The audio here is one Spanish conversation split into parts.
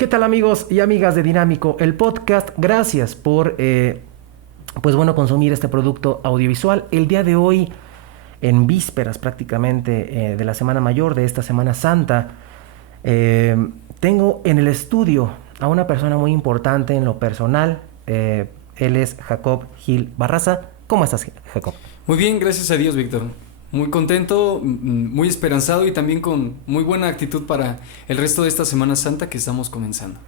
¿Qué tal, amigos y amigas de Dinámico, el podcast? Gracias por consumir este producto audiovisual. El día de hoy, en vísperas prácticamente de la Semana Mayor, de esta Semana Santa, tengo en el estudio a una persona muy importante en lo personal. Él es Jacob Gil Barraza. ¿Cómo estás, Jacob? Muy bien, gracias a Dios, Víctor. Muy contento, muy esperanzado y también con muy buena actitud para el resto de esta Semana Santa que estamos comenzando.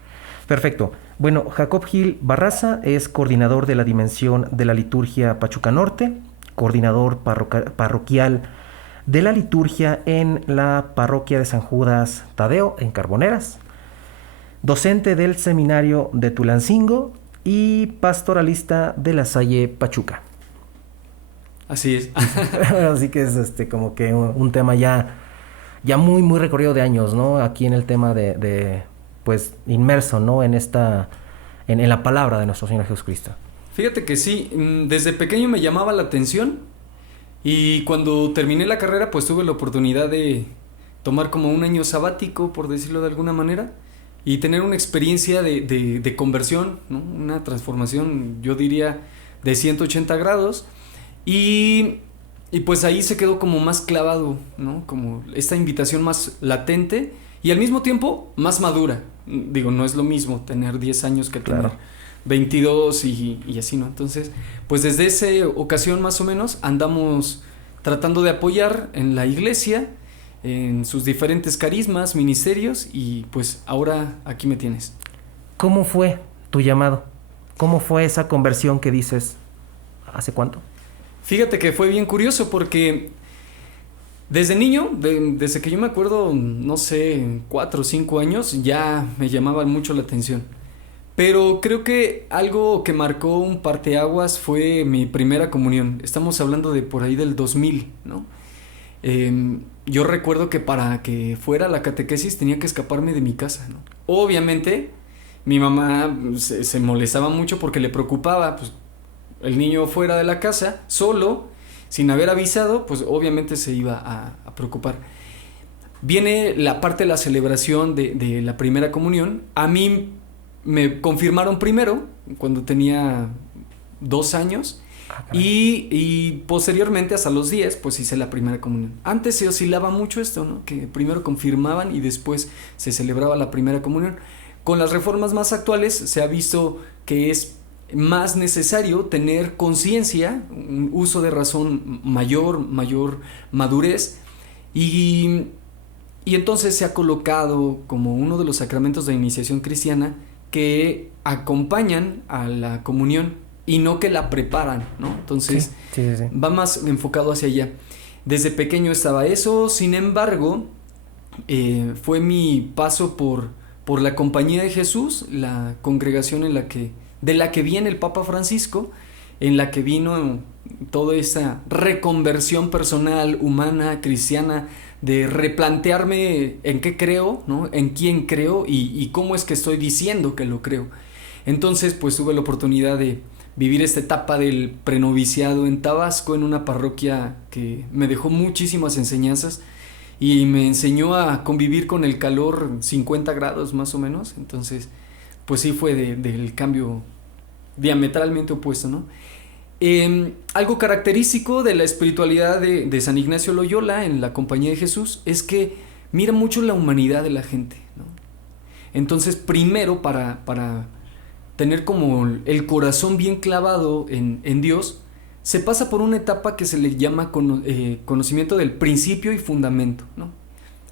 Perfecto. Bueno, Jacob Gil Barraza es coordinador de la Dimensión de la Liturgia Pachuca Norte, coordinador parroquial de la liturgia en la parroquia de San Judas Tadeo, en Carboneras, docente del seminario de Tulancingo y pastoralista de la Salle Pachuca. Así es. Así que es como que un tema ya muy recorrido de años, ¿no? Aquí en el tema de inmerso, ¿no? En la palabra de nuestro Señor Jesucristo. Fíjate que sí, desde pequeño me llamaba la atención y cuando terminé la carrera pues tuve la oportunidad de tomar como un año sabático, por decirlo de alguna manera, y tener una experiencia de conversión, ¿no? Una transformación, yo diría, de 180 grados. Y pues ahí se quedó como más clavado, ¿no? Como esta invitación más latente y al mismo tiempo más madura. Digo, no es lo mismo tener 10 años que tener 22 y así, ¿no? Entonces, pues desde esa ocasión más o menos andamos tratando de apoyar en la iglesia, en sus diferentes carismas, ministerios y pues ahora aquí me tienes. ¿Cómo fue tu llamado? ¿Cómo fue esa conversión que dices? ¿Hace cuánto? Fíjate que fue bien curioso porque desde niño, desde que yo me acuerdo, no sé, 4 o 5 años, ya me llamaba mucho la atención. Pero creo que algo que marcó un parteaguas fue mi primera comunión. Estamos hablando de por ahí del 2000, ¿no? Yo recuerdo que para que fuera la catequesis tenía que escaparme de mi casa, ¿no? Obviamente, mi mamá se molestaba mucho porque le preocupaba, pues, el niño fuera de la casa, solo, sin haber avisado, pues obviamente se iba a preocupar. Viene la parte de la celebración de la primera comunión. A mí me confirmaron primero, cuando tenía 2 años, y posteriormente, hasta los 10, pues hice la primera comunión. Antes se oscilaba mucho esto, ¿no? Que primero confirmaban y después se celebraba la primera comunión. Con las reformas más actuales se ha visto que es más necesario tener conciencia, un uso de razón mayor madurez y entonces se ha colocado como uno de los sacramentos de iniciación cristiana que acompañan a la comunión y no que la preparan, ¿no? Entonces sí. Va más enfocado hacia allá. Desde pequeño estaba eso, sin embargo, fue mi paso por la Compañía de Jesús, la congregación de la que viene el Papa Francisco, en la que vino toda esa reconversión personal, humana, cristiana, de replantearme en qué creo, ¿no? En quién creo y cómo es que estoy diciendo que lo creo. Entonces, pues tuve la oportunidad de vivir esta etapa del prenoviciado en Tabasco, en una parroquia que me dejó muchísimas enseñanzas y me enseñó a convivir con el calor 50 grados más o menos. Entonces, pues sí fue del cambio diametralmente opuesto, ¿no? Algo característico de la espiritualidad de San Ignacio Loyola en la Compañía de Jesús es que mira mucho la humanidad de la gente, ¿no? Entonces, primero para tener como el corazón bien clavado en Dios, se pasa por una etapa que se le llama conocimiento del principio y fundamento, ¿no?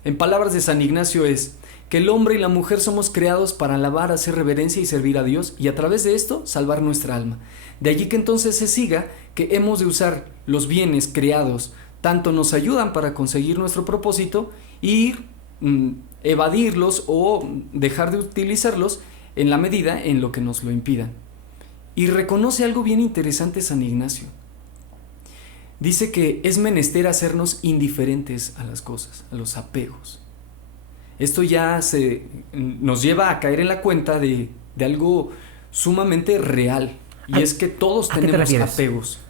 En palabras de San Ignacio es que el hombre y la mujer somos creados para alabar, hacer reverencia y servir a Dios y a través de esto salvar nuestra alma. De allí que entonces se siga que hemos de usar los bienes creados, tanto nos ayudan para conseguir nuestro propósito y evadirlos o dejar de utilizarlos en la medida en lo que nos lo impidan. Y reconoce algo bien interesante San Ignacio. Dice que es menester hacernos indiferentes a las cosas, a los apegos. Esto ya nos lleva a caer en la cuenta de algo sumamente real. Y es que todos tenemos apegos.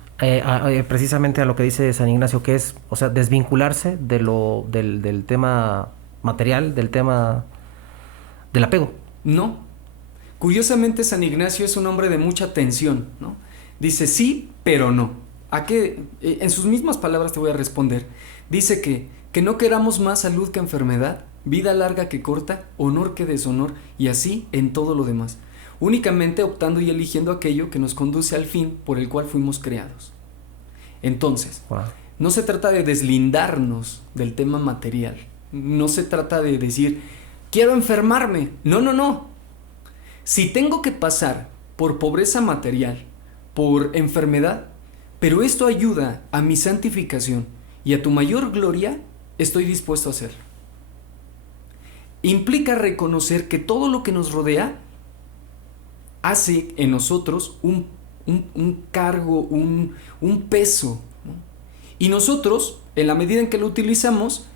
Precisamente a lo que dice San Ignacio, que es, o sea, desvincularse del tema material, del tema del apego. No. Curiosamente, San Ignacio es un hombre de mucha tensión, ¿no? Dice sí, pero no. ¿A qué? En sus mismas palabras te voy a responder. Dice que no queramos más salud que enfermedad, vida larga que corta, honor que deshonor, y así en todo lo demás. Únicamente optando y eligiendo aquello que nos conduce al fin por el cual fuimos creados. Entonces, Wow. no se trata de deslindarnos del tema material. No se trata de decir, quiero enfermarme. No, no, no. Si tengo que pasar por pobreza material, por enfermedad, pero esto ayuda a mi santificación y a tu mayor gloria, estoy dispuesto a hacerlo. Implica reconocer que todo lo que nos rodea hace en nosotros un cargo, un peso, ¿no? Y nosotros, en la medida en que lo utilizamos,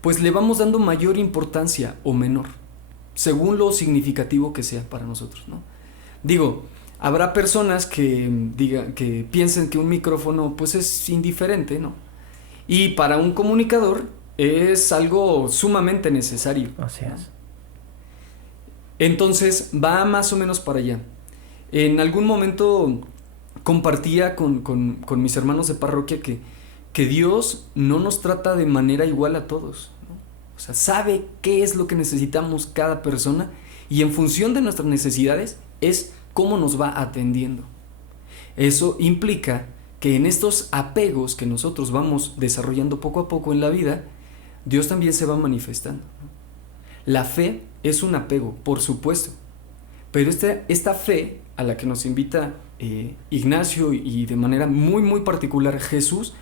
pues le vamos dando mayor importancia o menor, según lo significativo que sea para nosotros, ¿no? Digo, habrá personas que piensen que un micrófono pues es indiferente, ¿no? Y para un comunicador es algo sumamente necesario. Así es. Entonces va más o menos para allá. En algún momento compartía con mis hermanos de parroquia que Dios no nos trata de manera igual a todos, ¿no? O sea, sabe qué es lo que necesitamos cada persona y en función de nuestras necesidades es cómo nos va atendiendo. Eso implica que en estos apegos que nosotros vamos desarrollando poco a poco en la vida, Dios también se va manifestando, ¿no? La fe es un apego, por supuesto, pero esta fe a la que nos invita Ignacio y de manera muy muy particular Jesús,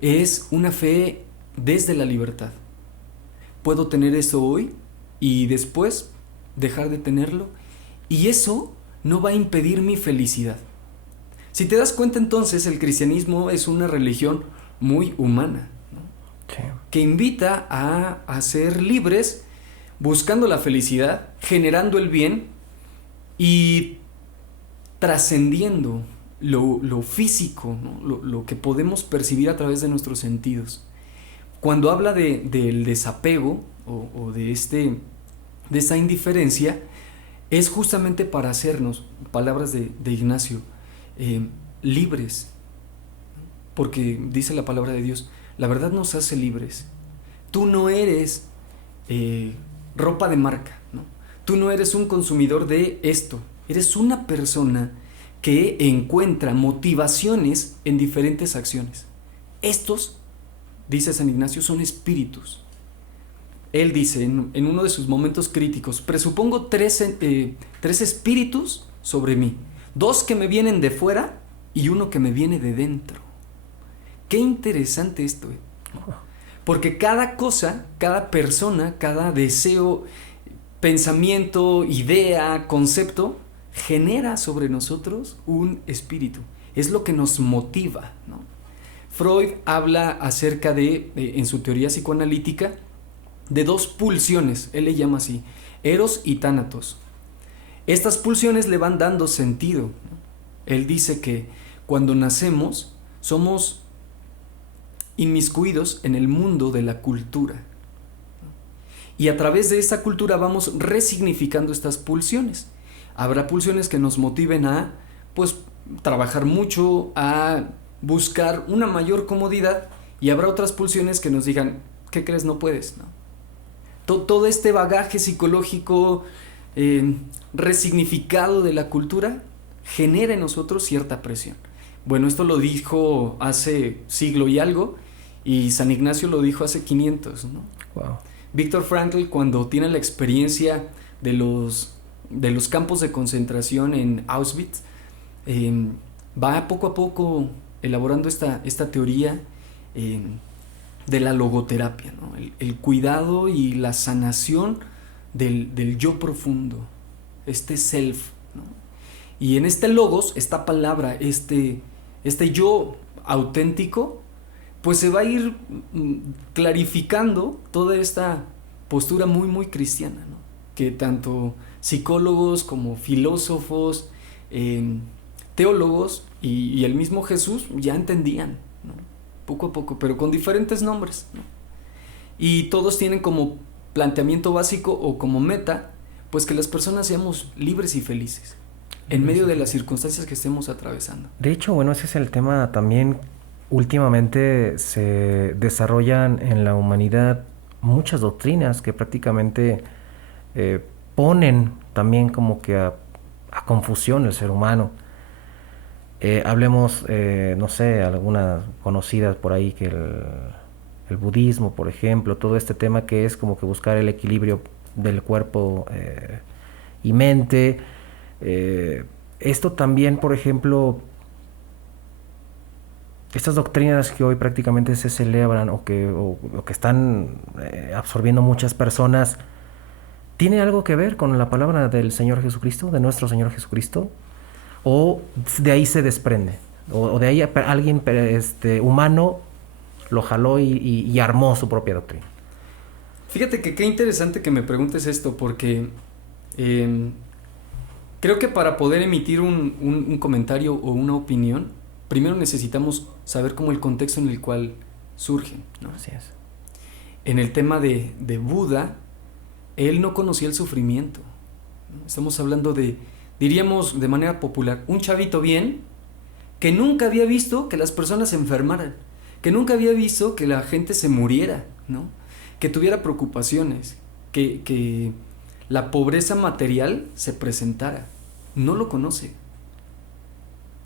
es una fe desde la libertad. Puedo tener eso hoy y después dejar de tenerlo, y eso no va a impedir mi felicidad. Si te das cuenta, entonces el cristianismo es una religión muy humana, ¿no? Sí. Que invita a ser libres, buscando la felicidad, generando el bien y trascendiendo lo físico, ¿no? Lo que podemos percibir a través de nuestros sentidos. Cuando habla del desapego o de esta indiferencia, es justamente para hacernos, palabras de Ignacio, libres. Porque dice la palabra de Dios, la verdad nos hace libres. Tú no eres ropa de marca, ¿no? Tú no eres un consumidor de esto. Eres una persona que encuentra motivaciones en diferentes acciones. Estos, dice San Ignacio, son espíritus. Él dice en uno de sus momentos críticos, presupongo tres espíritus sobre mí, 2 que me vienen de fuera y 1 que me viene de dentro. Qué interesante esto, ¿eh? Porque cada cosa, cada persona, cada deseo, pensamiento, idea, concepto, genera sobre nosotros un espíritu. Es lo que nos motiva, ¿no? Freud habla acerca en su teoría psicoanalítica, de 2 pulsiones, él le llama así, Eros y Tánatos. Estas pulsiones le van dando sentido, ¿no? Él dice que cuando nacemos somos inmiscuidos en el mundo de la cultura, ¿no? Y a través de esta cultura vamos resignificando estas pulsiones. Habrá pulsiones que nos motiven a, pues, trabajar mucho, a buscar una mayor comodidad, y habrá otras pulsiones que nos digan, ¿qué crees? No puedes, ¿no? Todo este bagaje psicológico resignificado de la cultura genera en nosotros cierta presión. Bueno, esto lo dijo hace siglo y algo, y San Ignacio lo dijo hace 500, ¿no? Wow. Viktor Frankl, cuando tiene la experiencia de los campos de concentración en Auschwitz, va poco a poco elaborando esta teoría de la logoterapia, ¿no? El cuidado y la sanación del yo profundo, este self, ¿no? Y en este logos, esta palabra, este yo auténtico, pues se va a ir clarificando toda esta postura muy muy cristiana, ¿no? Que tanto psicólogos como filósofos, teólogos y el mismo Jesús ya entendían, ¿no? Poco a poco, pero con diferentes nombres, ¿no? Y todos tienen como planteamiento básico o como meta pues que las personas seamos libres y felices en medio de las circunstancias que estemos atravesando. De hecho, bueno, ese es el tema también. Últimamente se desarrollan en la humanidad muchas doctrinas que prácticamente eh, ponen también como que a confusión el ser humano. Hablemos, no sé, algunas conocidas por ahí, que el budismo, por ejemplo, todo este tema que es como que buscar el equilibrio del cuerpo y mente. Esto también, por ejemplo, estas doctrinas que hoy prácticamente se celebran o que están absorbiendo muchas personas, ¿tiene algo que ver con la palabra del Señor Jesucristo, de nuestro Señor Jesucristo? ¿O de ahí se desprende? ¿O de ahí alguien humano lo jaló y armó su propia doctrina? Fíjate que qué interesante que me preguntes esto, porque creo que para poder emitir un comentario o una opinión, primero necesitamos saber cómo el contexto en el cual surgen, ¿no? Así es. En el tema de Buda, él no conocía el sufrimiento, ¿no? Estamos hablando de, diríamos de manera popular, un chavito bien que nunca había visto que las personas se enfermaran, que nunca había visto que la gente se muriera, ¿no? Que tuviera preocupaciones, que la pobreza material se presentara. No lo conoce.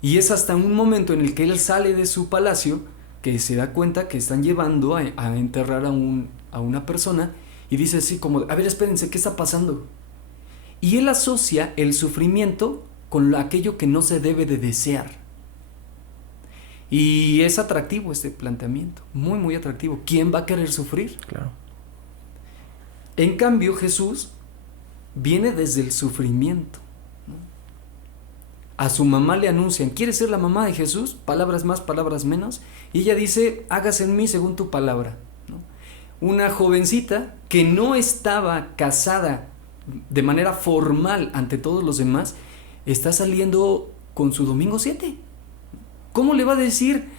Y es hasta un momento en el que él sale de su palacio que se da cuenta que están llevando a enterrar a una persona, y dice así como, a ver, espérense, ¿qué está pasando? Y él asocia el sufrimiento con aquello que no se debe de desear. Y es atractivo este planteamiento, muy, muy atractivo. ¿Quién va a querer sufrir? Claro. En cambio, Jesús viene desde el sufrimiento, ¿no? A su mamá le anuncian, ¿quieres ser la mamá de Jesús? Palabras más, palabras menos. Y ella dice, hágase en mí según tu palabra, ¿no? Una jovencita que no estaba casada de manera formal ante todos los demás, está saliendo con su domingo 7. ¿Cómo le va a decir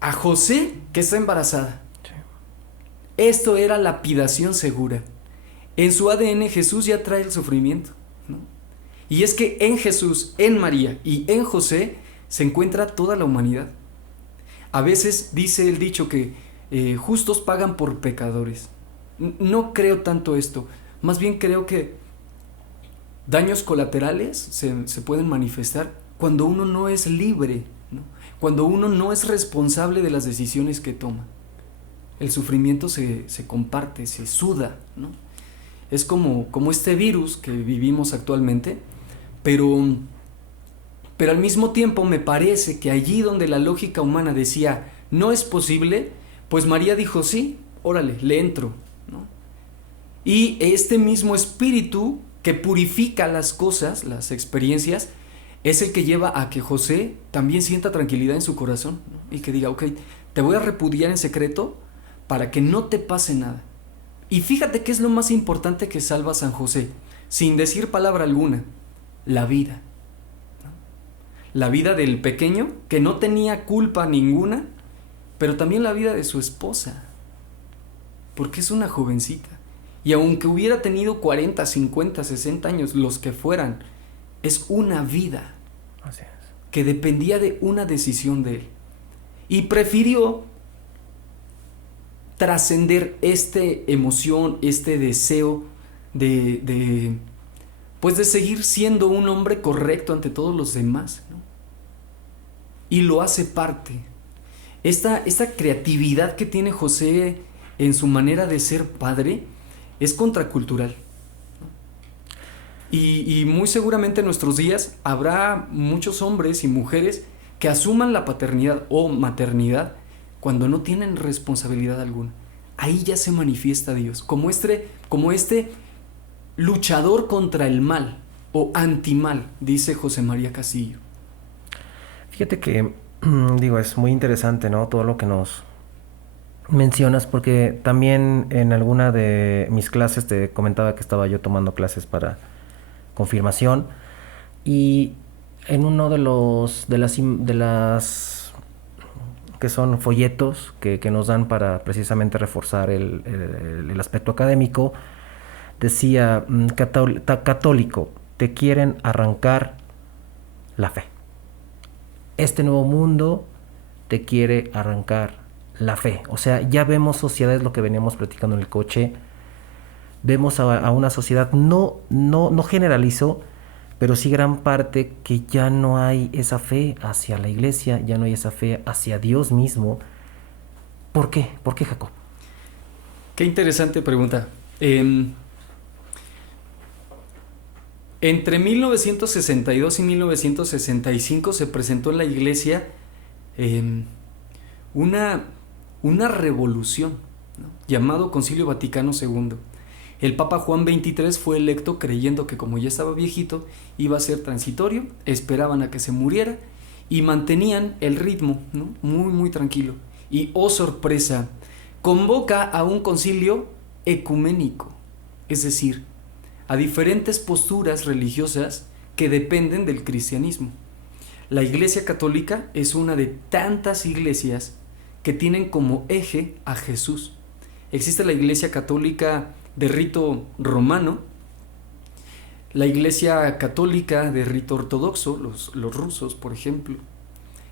a José que está embarazada? Sí. Esto era lapidación segura. En su ADN Jesús ya trae el sufrimiento, ¿no? Y es que en Jesús, en María y en José se encuentra toda la humanidad. A veces dice el dicho que justos pagan por pecadores. No creo tanto esto. Más bien creo que daños colaterales se pueden manifestar cuando uno no es libre, ¿no? Cuando uno no es responsable de las decisiones que toma. El sufrimiento se comparte, se suda, ¿no? Es como este virus que vivimos actualmente, pero al mismo tiempo me parece que allí donde la lógica humana decía no es posible, pues María dijo sí, órale, le entro, ¿no? Y este mismo espíritu que purifica las cosas, las experiencias, es el que lleva a que José también sienta tranquilidad en su corazón, ¿no? Y que diga, ok, te voy a repudiar en secreto para que no te pase nada. Y fíjate qué es lo más importante que salva a San José, sin decir palabra alguna: la vida, ¿no? La vida del pequeño, que no tenía culpa ninguna, pero también la vida de su esposa, porque es una jovencita. Y aunque hubiera tenido 40, 50, 60 años, los que fueran, es una vida. Así es. Que dependía de una decisión de él. Y prefirió trascender esta emoción, este deseo de seguir siendo un hombre correcto ante todos los demás, ¿no? Y lo hace parte. Esta creatividad que tiene José en su manera de ser padre es contracultural, ¿no? Y muy seguramente en nuestros días habrá muchos hombres y mujeres que asuman la paternidad o maternidad cuando no tienen responsabilidad alguna. Ahí ya se manifiesta Dios, como este luchador contra el mal o antimal, dice José María Casillo. Fíjate que, digo, es muy interesante, ¿no? Todo lo que nos mencionas, porque también en alguna de mis clases te comentaba que estaba yo tomando clases para confirmación, y en uno de las que son folletos que nos dan para precisamente reforzar el aspecto académico, decía, católico, te quieren arrancar la fe. Este nuevo mundo te quiere arrancar la fe. O sea, ya vemos sociedades, lo que veníamos platicando en el coche, vemos a una sociedad, no generalizo, pero sí gran parte que ya no hay esa fe hacia la iglesia, ya no hay esa fe hacia Dios mismo. ¿Por qué? ¿Por qué, Jacob? Qué interesante pregunta. Entre 1962 y 1965 se presentó en la iglesia una revolución, ¿no? Llamado Concilio Vaticano II. El Papa Juan XXIII fue electo creyendo que como ya estaba viejito, iba a ser transitorio, esperaban a que se muriera y mantenían el ritmo, ¿no? Muy, muy tranquilo. Y, oh sorpresa, convoca a un concilio ecuménico, es decir, a diferentes posturas religiosas que dependen del cristianismo. La Iglesia Católica es una de tantas iglesias que tienen como eje a Jesús. Existe la Iglesia Católica de rito romano, la Iglesia Católica de rito ortodoxo, los rusos, por ejemplo,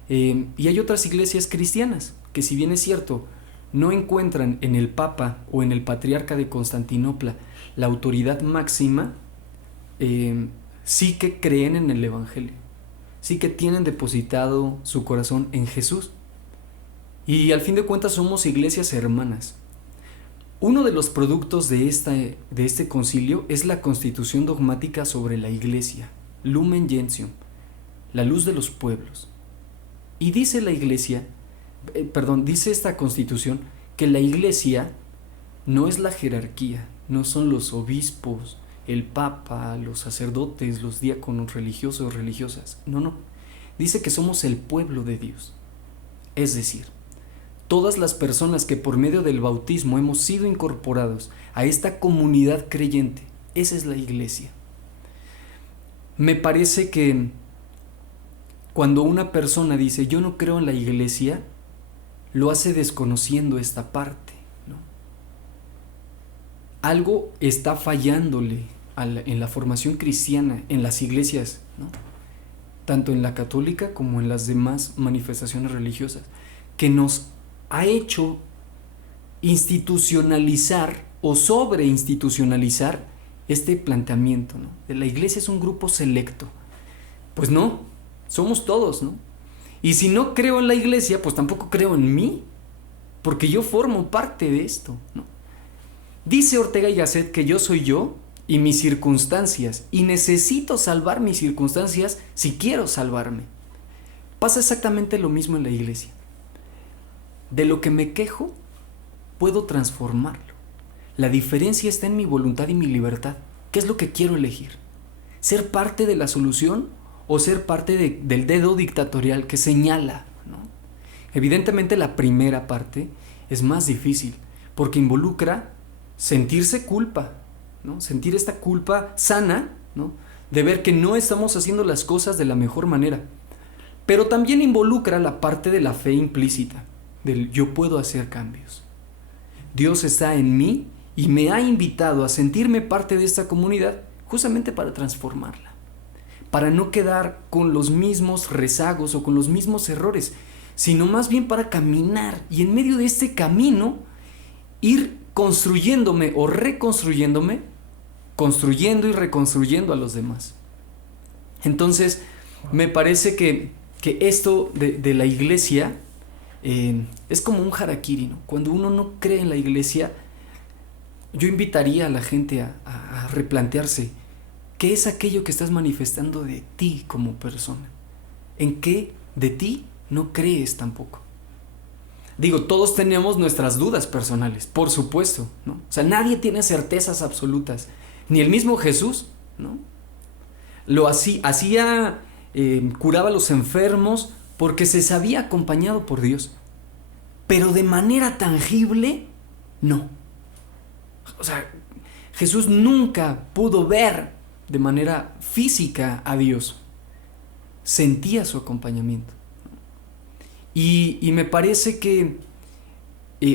y hay otras iglesias cristianas que, si bien es cierto, no encuentran en el Papa o en el Patriarca de Constantinopla la autoridad máxima, sí que creen en el Evangelio, sí que tienen depositado su corazón en Jesús. Y al fin de cuentas somos iglesias hermanas. Uno de los productos de este concilio es la Constitución dogmática sobre la Iglesia, Lumen Gentium, la luz de los pueblos. Y dice la Iglesia, dice esta Constitución que la Iglesia no es la jerarquía, no son los obispos, el Papa, los sacerdotes, los diáconos religiosos o religiosas. No. Dice que somos el pueblo de Dios. Es decir, todas las personas que por medio del bautismo hemos sido incorporados a esta comunidad creyente, esa es la iglesia. Me parece que cuando una persona dice yo no creo en la iglesia, lo hace desconociendo esta parte, ¿no? Algo está fallándole en la formación cristiana, en las iglesias, ¿no? Tanto en la católica como en las demás manifestaciones religiosas, que nos ha hecho institucionalizar o sobreinstitucionalizar este planteamiento, ¿no? De la iglesia es un grupo selecto. Pues no, somos todos, ¿no? Y si no creo en la iglesia, pues tampoco creo en mí, porque yo formo parte de esto, ¿no? Dice Ortega y Gasset que yo soy yo y mis circunstancias, y necesito salvar mis circunstancias si quiero salvarme. Pasa exactamente lo mismo en la iglesia. De lo que me quejo, puedo transformarlo. La diferencia está en mi voluntad y mi libertad. ¿Qué es lo que quiero elegir? ¿Ser parte de la solución o ser parte del dedo dictatorial que señala, ¿no? Evidentemente la primera parte es más difícil porque involucra sentirse culpa, ¿no? Sentir esta culpa sana, ¿no? De ver que no estamos haciendo las cosas de la mejor manera. Pero también involucra la parte de la fe implícita, del yo puedo hacer cambios. Dios está en mí y me ha invitado a sentirme parte de esta comunidad justamente para transformarla, para no quedar con los mismos rezagos o con los mismos errores, sino más bien para caminar y en medio de este camino ir construyéndome o reconstruyéndome, construyendo y reconstruyendo a los demás. Entonces, me parece que esto de la iglesia es como un harakiri, ¿no? Cuando uno no cree en la iglesia, yo invitaría a la gente a replantearse qué es aquello que estás manifestando de ti como persona, en qué de ti no crees tampoco. Digo, todos tenemos nuestras dudas personales, por supuesto, ¿no? O sea, nadie tiene certezas absolutas, ni el mismo Jesús, ¿no? Curaba a los enfermos porque se sabía acompañado por Dios, pero de manera tangible, no. O sea, Jesús nunca pudo ver de manera física a Dios, sentía su acompañamiento. Y me parece que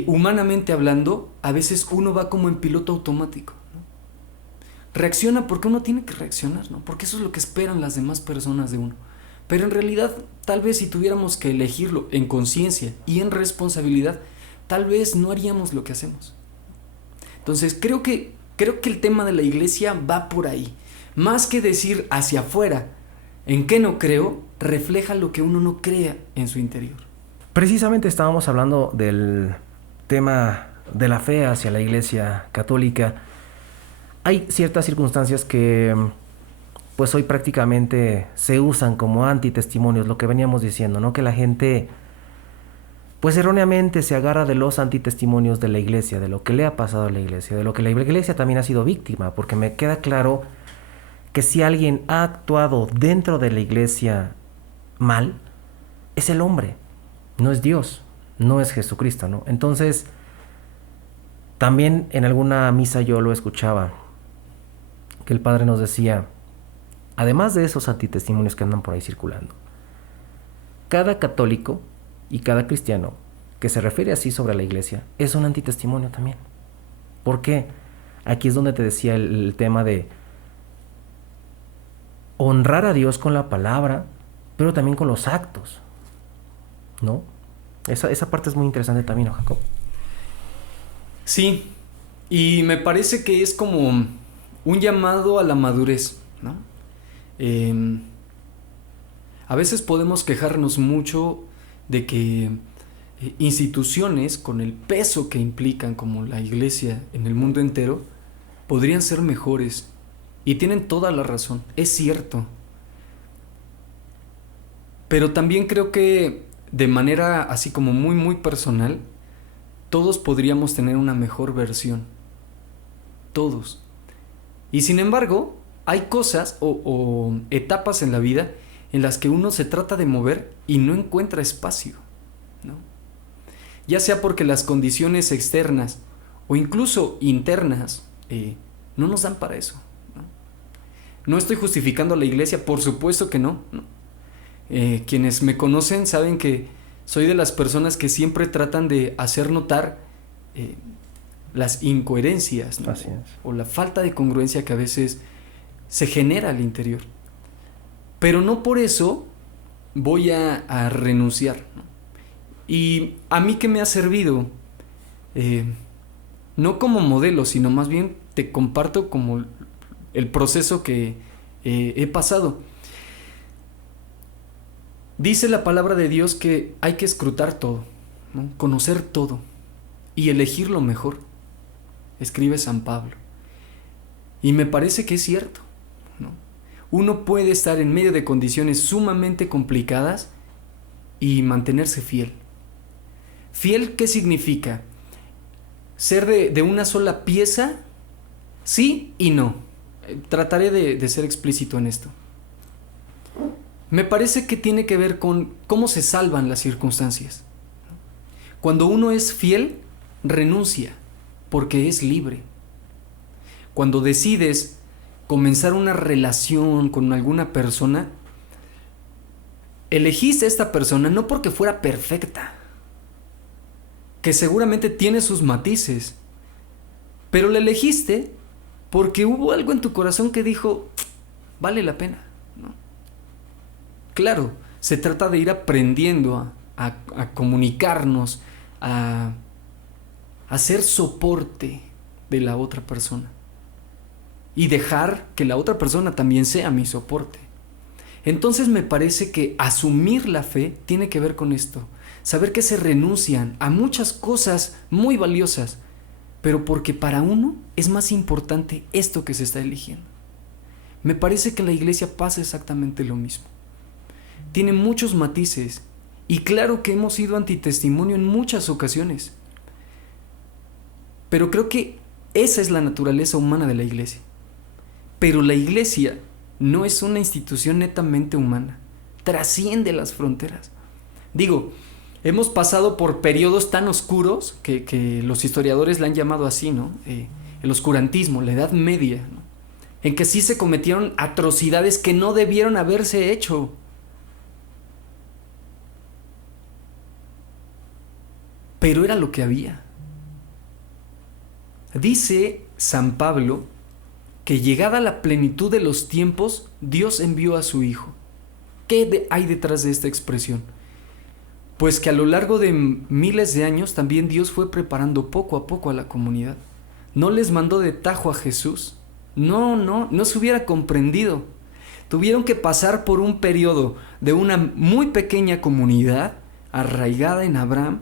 humanamente hablando, a veces uno va como en piloto automático, ¿no? reacciona porque uno tiene que reaccionar, ¿no? Porque eso es lo que esperan las demás personas de uno. Pero en realidad, tal vez si tuviéramos que elegirlo en conciencia y en responsabilidad, tal vez no haríamos lo que hacemos. Entonces, creo que el tema de la iglesia va por ahí. Más que decir hacia afuera, en qué no creo, refleja lo que uno no crea en su interior. Precisamente estábamos hablando del tema de la fe hacia la Iglesia Católica. Hay ciertas circunstancias que pues hoy prácticamente se usan como antitestimonios, lo que veníamos diciendo, ¿no? Que la gente pues erróneamente se agarra de los antitestimonios de la Iglesia, de lo que le ha pasado a la Iglesia, de lo que la Iglesia también ha sido víctima, porque me queda claro que si alguien ha actuado dentro de la Iglesia mal, es el hombre, no es Dios, no es Jesucristo, ¿no? Entonces, también en alguna misa yo lo escuchaba, que el padre nos decía, además de esos antitestimonios que andan por ahí circulando, cada católico y cada cristiano que se refiere así sobre la Iglesia es un antitestimonio también. ¿Por qué? Aquí es donde te decía el tema de honrar a Dios con la palabra, pero también con los actos, ¿no? Esa parte es muy interesante también, ¿no, Jacob? Sí, y me parece que es como un llamado a la madurez, ¿no? A veces podemos quejarnos mucho de que instituciones con el peso que implican, como la iglesia en el mundo entero, podrían ser mejores. Y tienen toda la razón, es cierto. Pero también creo que de manera así como muy muy personal, todos podríamos tener una mejor versión. Todos. Y sin embargo, hay cosas o etapas en la vida en las que uno se trata de mover y no encuentra espacio, ¿no? Ya sea porque las condiciones externas o incluso internas no nos dan para eso. No estoy justificando a la iglesia, por supuesto que no. Quienes me conocen saben que soy de las personas que siempre tratan de hacer notar las incoherencias, ¿no? Así es. O la falta de congruencia que a veces se genera al interior. Pero no por eso voy a renunciar, ¿no? Y a mí que me ha servido, no como modelo, sino más bien te comparto como el proceso que he pasado. Dice la palabra de Dios que hay que escrutar todo, ¿no? Conocer todo y elegir lo mejor, escribe San Pablo. Y me parece que es cierto, ¿no? Uno puede estar en medio de condiciones sumamente complicadas y mantenerse fiel. ¿Fiel qué significa? ¿Ser de una sola pieza? Sí y no. Trataré de ser explícito en esto. Me parece que tiene que ver con cómo se salvan las circunstancias. Cuando uno es fiel, renuncia, porque es libre. Cuando decides comenzar una relación con alguna persona, elegiste a esta persona no porque fuera perfecta, que seguramente tiene sus matices, pero la elegiste porque hubo algo en tu corazón que dijo, vale la pena, ¿no? Claro, se trata de ir aprendiendo a comunicarnos, a ser soporte de la otra persona y dejar que la otra persona también sea mi soporte. Entonces me parece que asumir la fe tiene que ver con esto, saber que se renuncian a muchas cosas muy valiosas, pero porque para uno es más importante esto que se está eligiendo. Me parece que en la iglesia pasa exactamente lo mismo. Tiene muchos matices y claro que hemos sido antitestimonio en muchas ocasiones, pero creo que esa es la naturaleza humana de la iglesia. Pero la iglesia no es una institución netamente humana, trasciende las fronteras. Digo, hemos pasado por periodos tan oscuros que los historiadores la han llamado así, ¿no? El oscurantismo, la Edad Media, ¿no? En que sí se cometieron atrocidades que no debieron haberse hecho. Pero era lo que había. Dice San Pablo que llegada la plenitud de los tiempos, Dios envió a su Hijo. ¿Qué hay detrás de esta expresión? Pues que a lo largo de miles de años también Dios fue preparando poco a poco a la comunidad. No les mandó de tajo a Jesús. No se hubiera comprendido. Tuvieron que pasar por un periodo de una muy pequeña comunidad arraigada en Abraham,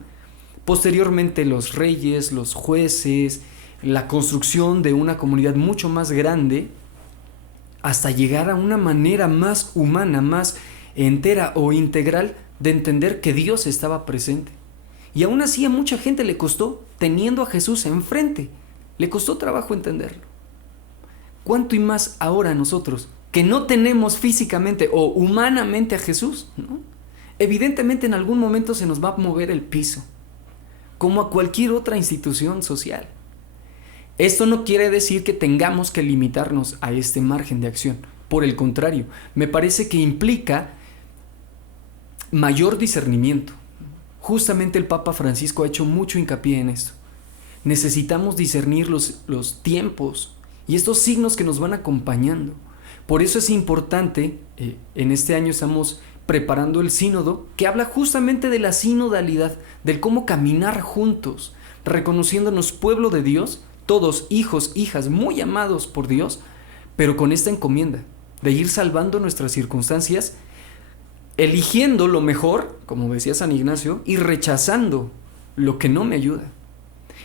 posteriormente los reyes, los jueces, la construcción de una comunidad mucho más grande, hasta llegar a una manera más humana, más entera o integral de entender que Dios estaba presente. Y aún así a mucha gente le costó, teniendo a Jesús enfrente, le costó trabajo entenderlo. ¿Cuánto y más ahora nosotros, que no tenemos físicamente o humanamente a Jesús, ¿no? Evidentemente en algún momento se nos va a mover el piso, como a cualquier otra institución social. Esto no quiere decir que tengamos que limitarnos a este margen de acción. Por el contrario, me parece que implica mayor discernimiento. Justamente el Papa Francisco ha hecho mucho hincapié en esto. Necesitamos discernir los tiempos y estos signos que nos van acompañando. Por eso es importante, en este año estamos preparando el sínodo, que habla justamente de la sinodalidad, del cómo caminar juntos, reconociéndonos pueblo de Dios, todos hijos, hijas muy amados por Dios, pero con esta encomienda de ir salvando nuestras circunstancias, eligiendo lo mejor, como decía San Ignacio, y rechazando lo que no me ayuda.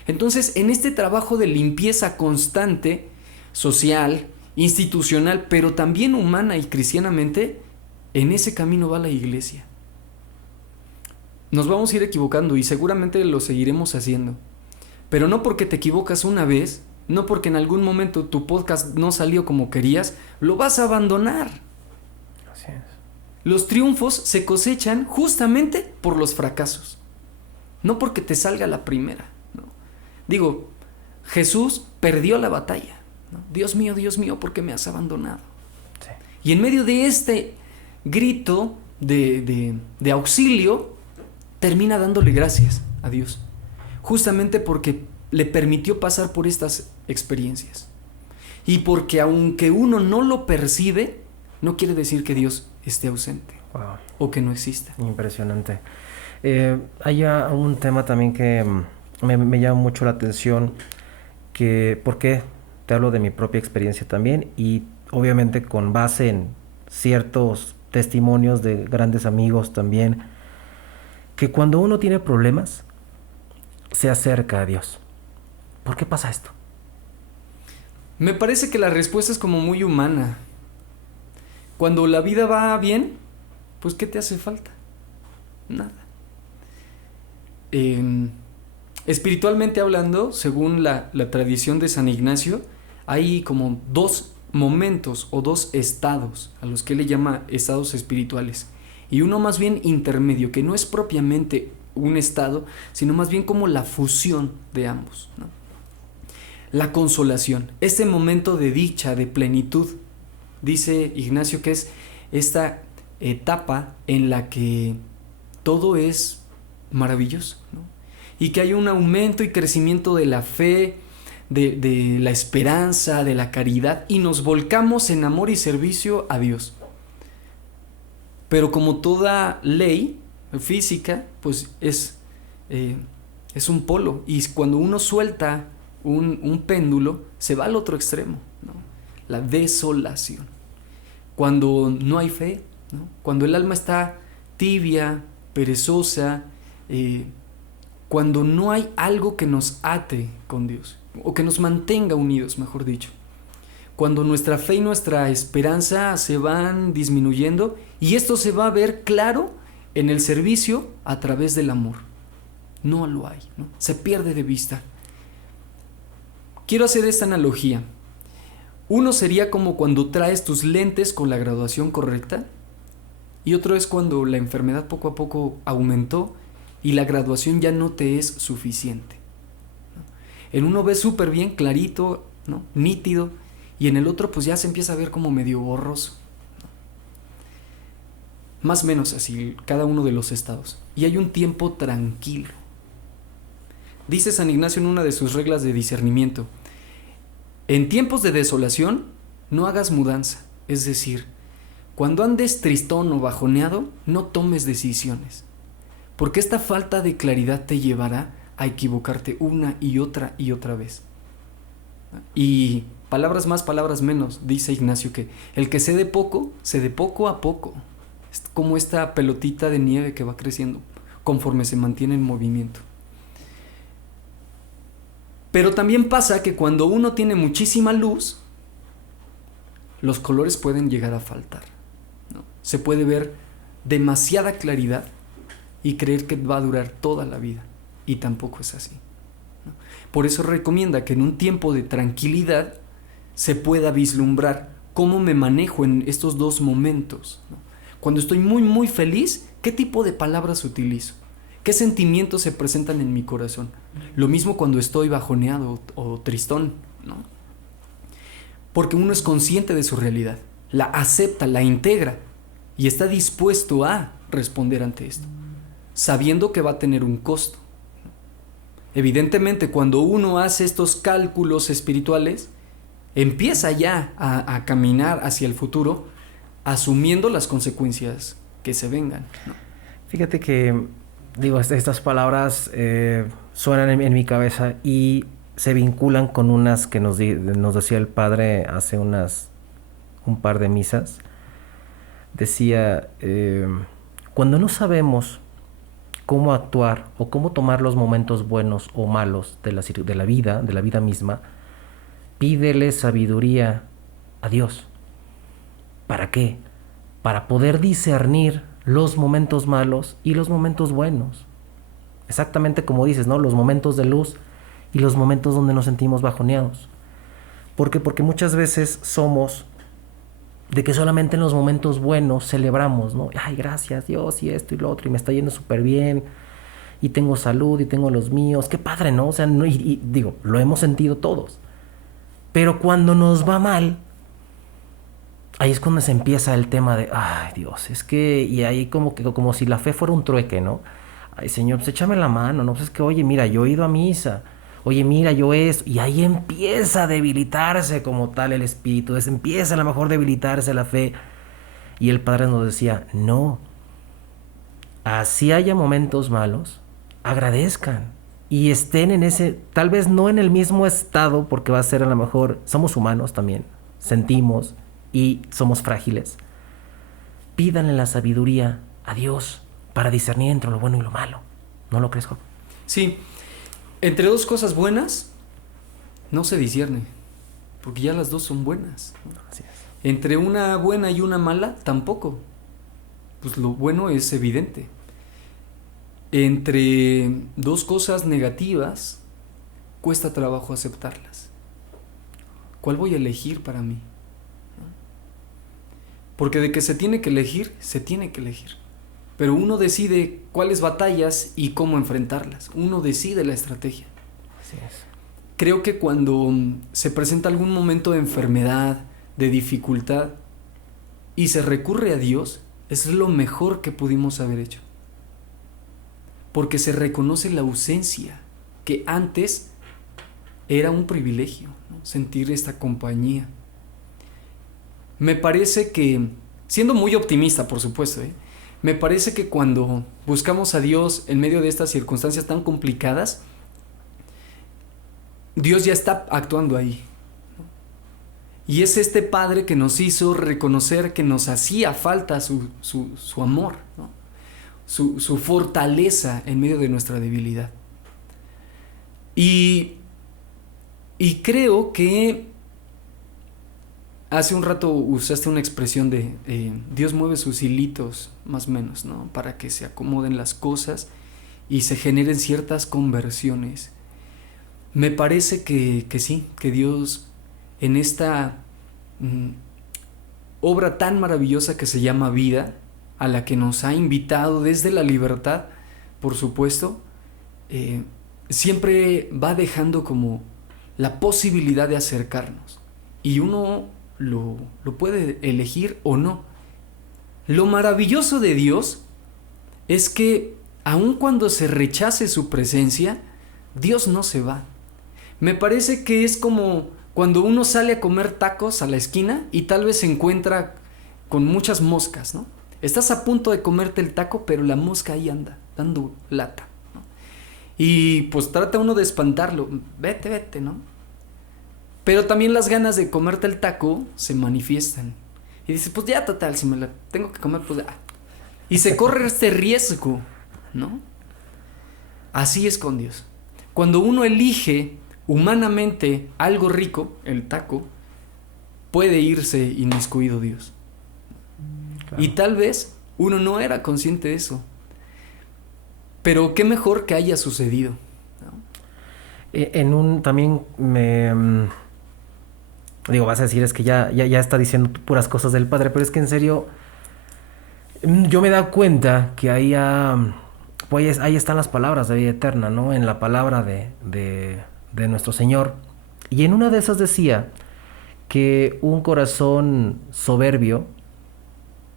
Entonces, en este trabajo de limpieza constante, social, institucional, pero también humana y cristianamente, en ese camino va la iglesia. Nos vamos a ir equivocando y seguramente lo seguiremos haciendo. Pero no porque te equivocas una vez, no porque en algún momento tu podcast no salió como querías, lo vas a abandonar. Así es. Los triunfos se cosechan justamente por los fracasos, no porque te salga la primera, ¿no? Digo, Jesús perdió la batalla, ¿no? Dios mío, ¿por qué me has abandonado? Sí. Y en medio de este grito de auxilio, termina dándole gracias a Dios, justamente porque le permitió pasar por estas experiencias. Y porque aunque uno no lo percibe, no quiere decir que Dios esté ausente. Wow. O que no exista. Impresionante. Hay un tema también que me llama mucho la atención, porque te hablo de mi propia experiencia también y obviamente con base en ciertos testimonios de grandes amigos también, que cuando uno tiene problemas, se acerca a Dios. ¿Por qué pasa esto? Me parece que la respuesta es como muy humana. Cuando la vida va bien, pues ¿qué te hace falta? Nada. Espiritualmente hablando, según la tradición de San Ignacio, hay como dos momentos o dos estados a los que él le llama estados espirituales. Y uno más bien intermedio, que no es propiamente un estado, sino más bien como la fusión de ambos, ¿no? La consolación, este momento de dicha, de plenitud, dice Ignacio que es esta etapa en la que todo es maravilloso, ¿no? Y que hay un aumento y crecimiento de la fe, de la esperanza, de la caridad, y nos volcamos en amor y servicio a Dios. Pero como toda ley física, pues es un polo, y cuando uno suelta un péndulo, se va al otro extremo, ¿no? La desolación. Cuando no hay fe, ¿no? Cuando el alma está tibia, perezosa, cuando no hay algo que nos ate con Dios, o que nos mantenga unidos, mejor dicho. Cuando nuestra fe y nuestra esperanza se van disminuyendo, y esto se va a ver claro en el servicio a través del amor. No lo hay, ¿no? Se pierde de vista. Quiero hacer esta analogía. Uno sería como cuando traes tus lentes con la graduación correcta, y otro es cuando la enfermedad poco a poco aumentó y la graduación ya no te es suficiente, ¿no? En uno ves súper bien, clarito, ¿no? Nítido, y en el otro pues ya se empieza a ver como medio borroso, ¿no? Más o menos así cada uno de los estados. Y hay un tiempo tranquilo. Dice San Ignacio en una de sus reglas de discernimiento: En tiempos de desolación, no hagas mudanza. Es decir, cuando andes tristón o bajoneado, no tomes decisiones. Porque esta falta de claridad te llevará a equivocarte una y otra vez. Y palabras más, palabras menos, dice Ignacio, que el que cede poco a poco. Es como esta pelotita de nieve que va creciendo conforme se mantiene en movimiento. Pero también pasa que cuando uno tiene muchísima luz, los colores pueden llegar a faltar, ¿no? Se puede ver demasiada claridad y creer que va a durar toda la vida, y tampoco es así, ¿no? Por eso recomienda que en un tiempo de tranquilidad se pueda vislumbrar cómo me manejo en estos dos momentos, ¿no? Cuando estoy muy muy feliz, ¿qué tipo de palabras utilizo? ¿Qué sentimientos se presentan en mi corazón? Lo mismo cuando estoy bajoneado o tristón, ¿no? Porque uno es consciente de su realidad, la acepta, la integra y está dispuesto a responder ante esto, sabiendo que va a tener un costo. Evidentemente, cuando uno hace estos cálculos espirituales, empieza ya a caminar hacia el futuro, asumiendo las consecuencias que se vengan, ¿no? Fíjate que, digo, estas palabras suenan en mi cabeza y se vinculan con unas que nos decía el padre hace un par de misas. Decía, cuando no sabemos cómo actuar o cómo tomar los momentos buenos o malos de la vida misma, pídele sabiduría a Dios. ¿Para qué? Para poder discernir los momentos malos y los momentos buenos. Exactamente como dices, ¿no? Los momentos de luz y los momentos donde nos sentimos bajoneados. ¿Por qué? Porque muchas veces somos de que solamente en los momentos buenos celebramos, ¿no? Ay, gracias Dios y esto y lo otro, y me está yendo súper bien, y tengo salud, y tengo los míos. Qué padre, ¿no? O sea, no, y digo, lo hemos sentido todos. Pero cuando nos va mal, ahí es cuando se empieza el tema de, ay Dios, es que, y ahí como si la fe fuera un trueque, ¿no? Ay Señor, pues échame la mano, ¿no? Pues es que, oye, mira, yo he ido a misa, oye, mira, yo esto, y ahí empieza a debilitarse como tal el espíritu, empieza a lo mejor a debilitarse la fe, y el Padre nos decía, no, así haya momentos malos, agradezcan, y estén en ese, tal vez no en el mismo estado, porque va a ser a lo mejor, somos humanos también, sentimos, y somos frágiles. Pídanle la sabiduría a Dios para discernir entre lo bueno y lo malo. ¿No lo crees, Job? Sí, entre dos cosas buenas no se discierne, porque ya las dos son buenas. Así es. Entre una buena y una mala, tampoco. Pues lo bueno es evidente. Entre dos cosas negativas, cuesta trabajo aceptarlas. ¿Cuál voy a elegir para mí? Porque de que se tiene que elegir, se tiene que elegir. Pero uno decide cuáles batallas y cómo enfrentarlas. Uno decide la estrategia. Así es. Creo que cuando se presenta algún momento de enfermedad, de dificultad, y se recurre a Dios, es lo mejor que pudimos haber hecho. Porque se reconoce la ausencia, que antes era un privilegio, ¿no? Sentir esta compañía. Me parece que, siendo muy optimista, por supuesto, me parece que cuando buscamos a Dios en medio de estas circunstancias tan complicadas, Dios ya está actuando ahí, ¿no? Y es este Padre que nos hizo reconocer que nos hacía falta su amor, ¿no? Su fortaleza en medio de nuestra debilidad. Y creo que hace un rato usaste una expresión de Dios mueve sus hilitos, más o menos, ¿no? Para que se acomoden las cosas y se generen ciertas conversiones. Me parece que sí, que Dios en esta obra tan maravillosa que se llama vida, a la que nos ha invitado desde la libertad, por supuesto, siempre va dejando como la posibilidad de acercarnos. Y uno lo puede elegir o no. Lo maravilloso de Dios es que aun cuando se rechace su presencia, Dios no se va. Me parece que es como cuando uno sale a comer tacos a la esquina y tal vez se encuentra con muchas moscas, ¿no? Estás a punto de comerte el taco, pero la mosca ahí anda, dando lata, ¿no? Y pues trata uno de espantarlo, vete, ¿no? Pero también las ganas de comerte el taco se manifiestan. Y dices, pues ya total, si me la tengo que comer, pues ya. Y se corre este riesgo, ¿no? Así es con Dios. Cuando uno elige humanamente algo rico, el taco, puede irse inmiscuido Dios. Claro. Y tal vez uno no era consciente de eso. Pero qué mejor que haya sucedido, ¿no? También me... Digo, vas a decir, es que ya está diciendo puras cosas del Padre, pero es que en serio, yo me he dado cuenta que pues ahí están las palabras de vida eterna, ¿no? En la palabra de nuestro Señor. Y en una de esas decía que un corazón soberbio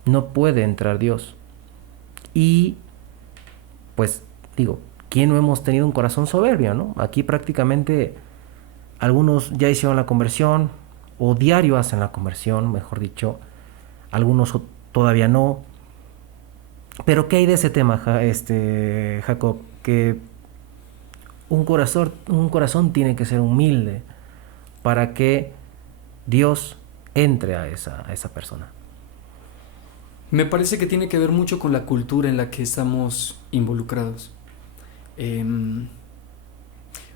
no puede entrar Dios. Y, pues, digo, ¿quién no hemos tenido un corazón soberbio, no? Aquí prácticamente algunos ya hicieron la conversión, o diario hacen la conversión, mejor dicho, algunos todavía no. Pero ¿qué hay de ese tema, Jacob? Que un corazón tiene que ser humilde para que Dios entre a esa persona. Me parece que tiene que ver mucho con la cultura en la que estamos involucrados.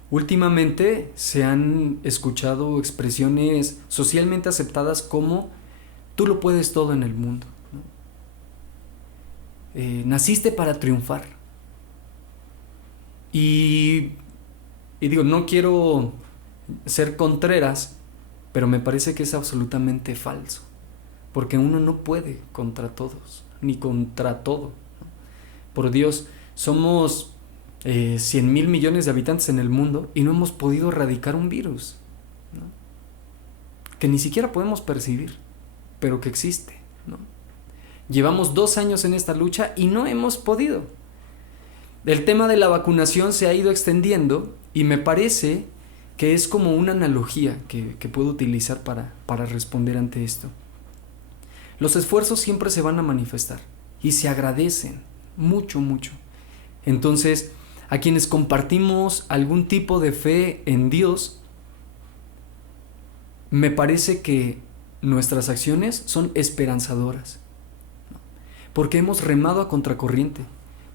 Últimamente se han escuchado expresiones socialmente aceptadas como tú lo puedes todo en el mundo, ¿no? Naciste para triunfar. Y digo, no quiero ser contreras, pero me parece que es absolutamente falso, porque uno no puede contra todos, ni contra todo, ¿no? Por Dios, somos 100,000 millones de habitantes en el mundo y no hemos podido erradicar un virus, ¿no? Que ni siquiera podemos percibir, pero que existe, ¿no? Llevamos 2 años en esta lucha y no hemos podido. El tema de la vacunación se ha ido extendiendo y me parece que es como una analogía que puedo utilizar para responder ante esto. Los esfuerzos siempre se van a manifestar y se agradecen mucho, mucho. Entonces, a quienes compartimos algún tipo de fe en Dios, me parece que nuestras acciones son esperanzadoras, ¿no? Porque hemos remado a contracorriente,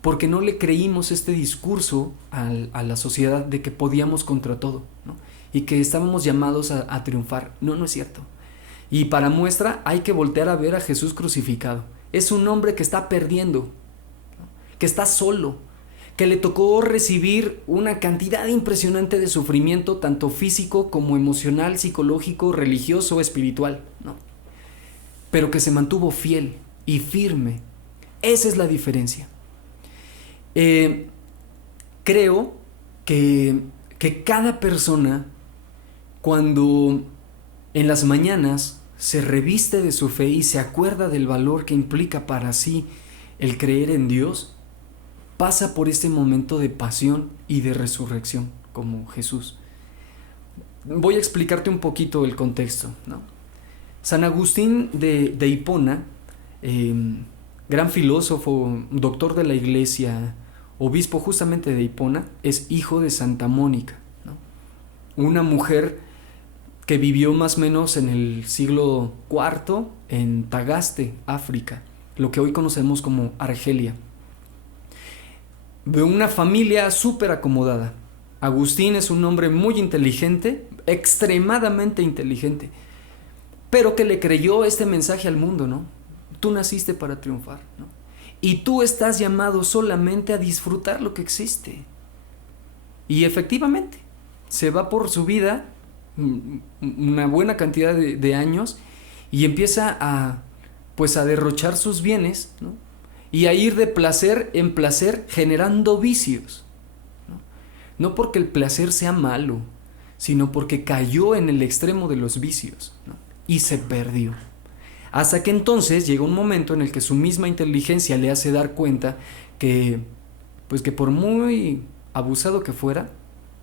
porque no le creímos este discurso a la sociedad de que podíamos contra todo, ¿no? Y que estábamos llamados a triunfar. No es cierto. Y para muestra hay que voltear a ver a Jesús crucificado. Es un hombre que está perdiendo, ¿no? Que está solo, que le tocó recibir una cantidad impresionante de sufrimiento, tanto físico como emocional, psicológico, religioso, espiritual, ¿no? Pero que se mantuvo fiel y firme. Esa es la diferencia. Creo que cada persona, cuando en las mañanas se reviste de su fe y se acuerda del valor que implica para sí el creer en Dios, pasa por este momento de pasión y de resurrección como Jesús. Voy a explicarte un poquito el contexto, ¿no? San Agustín de Hipona, gran filósofo, doctor de la iglesia, obispo justamente de Hipona, es hijo de Santa Mónica, ¿no? Una mujer que vivió más o menos en el siglo IV en Tagaste, África, lo que hoy conocemos como Argelia. De una familia súper acomodada. Agustín es un hombre muy inteligente, extremadamente inteligente, pero que le creyó este mensaje al mundo, ¿no? Tú naciste para triunfar, ¿no? Y tú estás llamado solamente a disfrutar lo que existe. Y efectivamente, se va por su vida una buena cantidad de años y empieza a derrochar sus bienes, ¿no? Y a ir de placer en placer generando vicios, ¿no? No porque el placer sea malo, sino porque cayó en el extremo de los vicios, ¿no? Y se perdió. Hasta que entonces llega un momento en el que su misma inteligencia le hace dar cuenta que por muy abusado que fuera,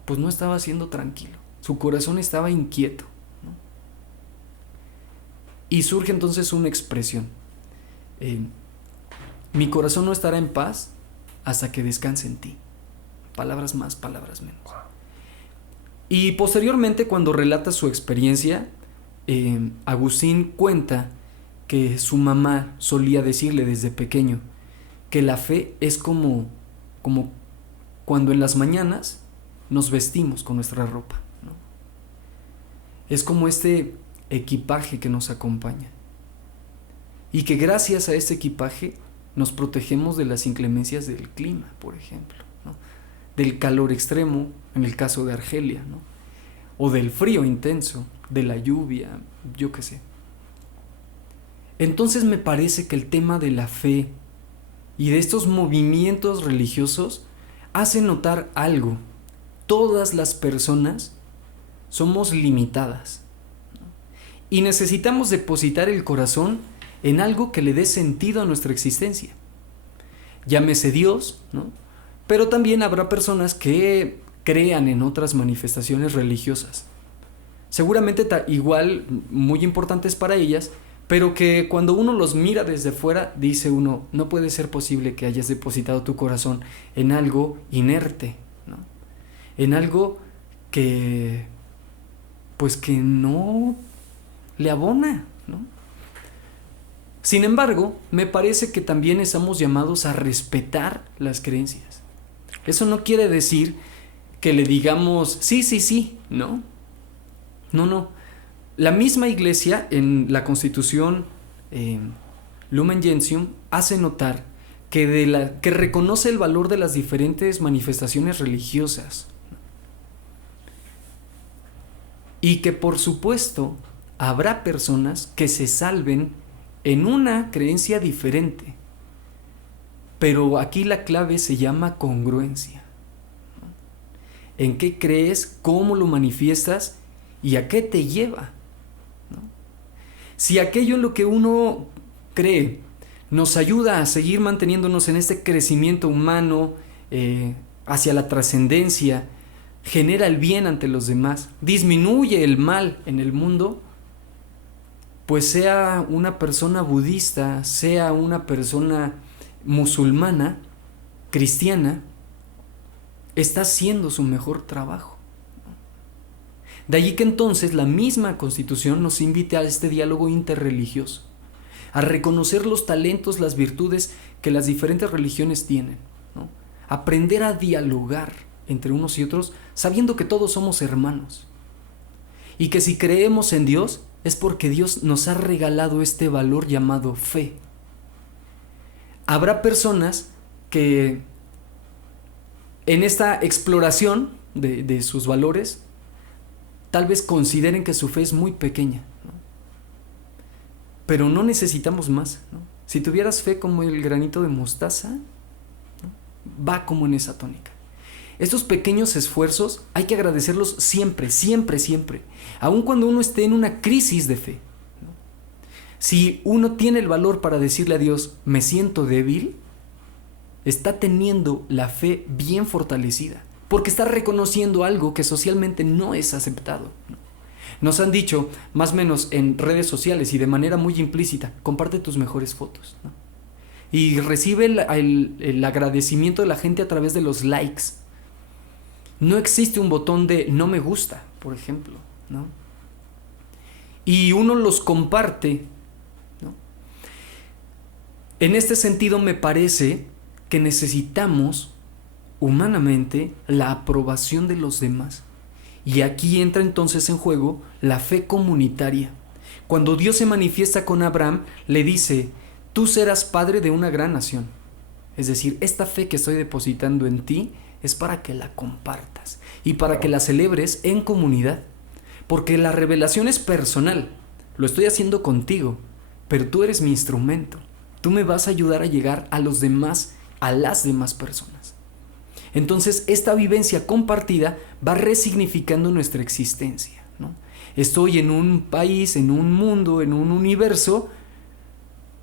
pues no estaba siendo tranquilo. Su corazón estaba inquieto, Y surge entonces una expresión. Mi corazón no estará en paz hasta que descanse en ti. Palabras más, palabras menos. Y posteriormente, cuando relata su experiencia, Agustín cuenta que su mamá solía decirle desde pequeño que la fe es como cuando en las mañanas nos vestimos con nuestra ropa, ¿no? Es como este equipaje que nos acompaña y que gracias a este equipaje nos protegemos de las inclemencias del clima, por ejemplo, ¿no? Del calor extremo, en el caso de Argelia, ¿no? O del frío intenso, de la lluvia, yo qué sé. Entonces me parece que el tema de la fe y de estos movimientos religiosos hace notar algo. Todas las personas somos limitadas, ¿no? Y necesitamos depositar el corazón en algo que le dé sentido a nuestra existencia. Llámese Dios, ¿no? Pero también habrá personas que crean en otras manifestaciones religiosas. Seguramente igual muy importantes para ellas, pero que cuando uno los mira desde fuera, dice uno, no puede ser posible que hayas depositado tu corazón en algo inerte, ¿no? En algo que, pues que no le abona, ¿no? Sin embargo, me parece que también estamos llamados a respetar las creencias. Eso no quiere decir que le digamos, sí, ¿no? No. La misma Iglesia en la Constitución Lumen Gentium hace notar que reconoce el valor de las diferentes manifestaciones religiosas y que por supuesto habrá personas que se salven en una creencia diferente, pero aquí la clave se llama congruencia, ¿no? ¿En qué crees? ¿Cómo lo manifiestas? ¿Y a qué te lleva? ¿No? Si aquello en lo que uno cree nos ayuda a seguir manteniéndonos en este crecimiento humano hacia la trascendencia, genera el bien ante los demás, disminuye el mal en el mundo, pues sea una persona budista, sea una persona musulmana, cristiana, está haciendo su mejor trabajo. De allí que entonces la misma Constitución nos invite a este diálogo interreligioso, a reconocer los talentos, las virtudes que las diferentes religiones tienen, ¿no? Aprender a dialogar entre unos y otros, sabiendo que todos somos hermanos, y que si creemos en Dios, es porque Dios nos ha regalado este valor llamado fe. Habrá personas que en esta exploración de sus valores tal vez consideren que su fe es muy pequeña, ¿no? Pero no necesitamos más, ¿no? Si tuvieras fe como el granito de mostaza, ¿no? Va como en esa tónica. Estos pequeños esfuerzos hay que agradecerlos siempre, aun cuando uno esté en una crisis de fe, ¿no? Si uno tiene el valor para decirle a Dios, me siento débil, está teniendo la fe bien fortalecida, porque está reconociendo algo que socialmente no es aceptado, ¿no? Nos han dicho, más o menos en redes sociales y de manera muy implícita, comparte tus mejores fotos, ¿no? Y recibe el agradecimiento de la gente a través de los likes. No existe un botón de no me gusta, por ejemplo, ¿no? Y uno los comparte, ¿no? En este sentido me parece que necesitamos humanamente la aprobación de los demás. Y aquí entra entonces en juego la fe comunitaria. Cuando Dios se manifiesta con Abraham, le dice, tú serás padre de una gran nación. Es decir, esta fe que estoy depositando en ti es para que la compartas y para que la celebres en comunidad. Porque la revelación es personal. Lo estoy haciendo contigo, pero tú eres mi instrumento. Tú me vas a ayudar a llegar a los demás, a las demás personas. Entonces, esta vivencia compartida va resignificando nuestra existencia, ¿no? Estoy en un país, en un mundo, en un universo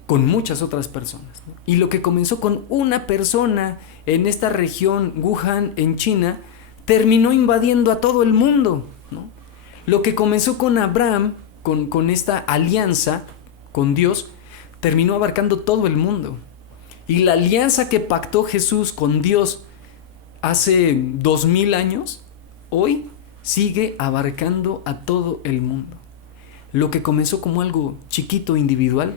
con muchas otras personas, ¿no? Y lo que comenzó con una persona en esta región, Wuhan, en China, terminó invadiendo a todo el mundo, ¿no? Lo que comenzó con Abraham con esta alianza con Dios, terminó abarcando todo el mundo. Y la alianza que pactó Jesús con Dios hace 2000 años, hoy sigue abarcando a todo el mundo. Lo que comenzó como algo chiquito, individual,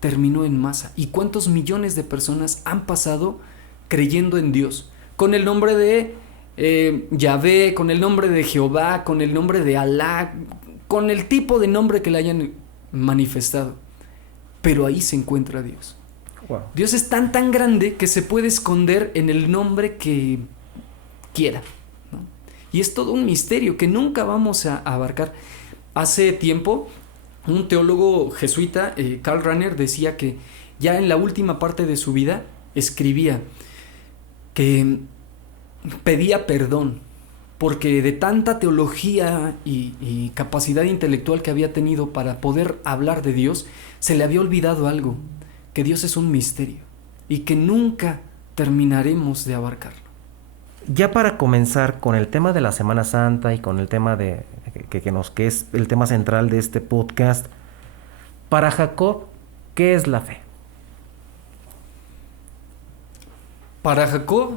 terminó en masa. ¿Y cuántos millones de personas han pasado creyendo en Dios? Con el nombre de Yahvé, con el nombre de Jehová, con el nombre de Alá, con el tipo de nombre que le hayan manifestado. Pero ahí se encuentra Dios. Wow. Dios es tan grande que se puede esconder en el nombre que quiera, ¿no? Y es todo un misterio que nunca vamos a abarcar. Hace tiempo, un teólogo jesuita, Karl Rahner, decía que ya en la última parte de su vida escribía que pedía perdón porque de tanta teología y capacidad intelectual que había tenido para poder hablar de Dios, se le había olvidado algo, que Dios es un misterio y que nunca terminaremos de abarcarlo. Ya para comenzar con el tema de la Semana Santa y con el tema de que es el tema central de este podcast, para Jacob, ¿qué es la fe? Para Jacob,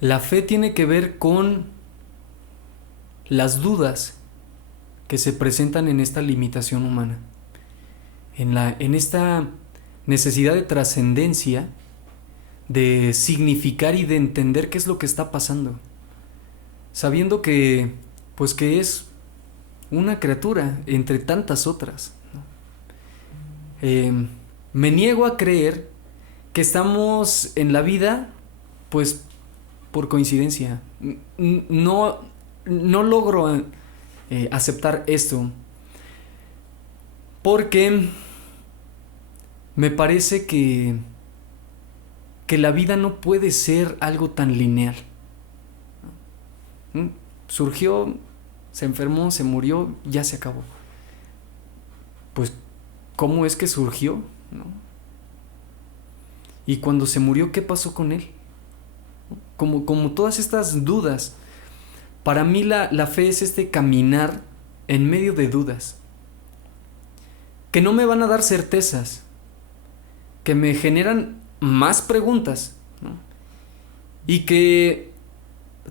la fe tiene que ver con las dudas que se presentan en esta limitación humana, en esta necesidad de trascendencia, de significar y de entender qué es lo que está pasando, sabiendo que es una criatura entre tantas otras, ¿no? Me niego a creer que estamos en la vida pues por coincidencia. No logro aceptar esto porque me parece que la vida no puede ser algo tan lineal. Surgió, se enfermó, se murió, ya se acabó. Pues, ¿cómo es que surgió? ¿No? Y cuando se murió, ¿qué pasó con él? Como todas estas dudas. Para mí la fe es este caminar en medio de dudas, que no me van a dar certezas, que me generan más preguntas, ¿no? Y que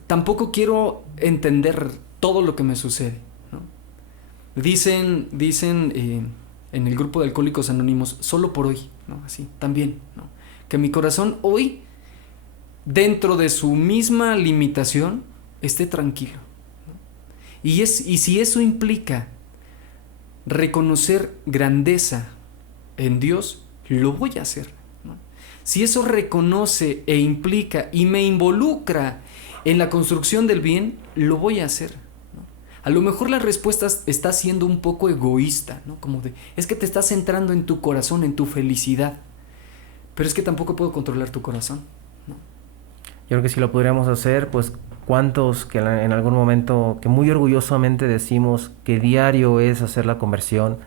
tampoco quiero entender todo lo que me sucede, ¿no? Dicen en el grupo de Alcohólicos Anónimos, solo por hoy, ¿no? Así, también, ¿no? Que mi corazón hoy, dentro de su misma limitación, esté tranquilo, ¿no? Y si eso implica reconocer grandeza en Dios, lo voy a hacer, ¿no? Si eso reconoce e implica y me involucra en la construcción del bien, lo voy a hacer, ¿no? A lo mejor la respuesta está siendo un poco egoísta, ¿no? Como de, es que te estás centrando en tu corazón, en tu felicidad, pero es que tampoco puedo controlar tu corazón, ¿no? Yo creo que si lo podríamos hacer, pues cuántos que en algún momento, que muy orgullosamente decimos que diario es hacer la conversión,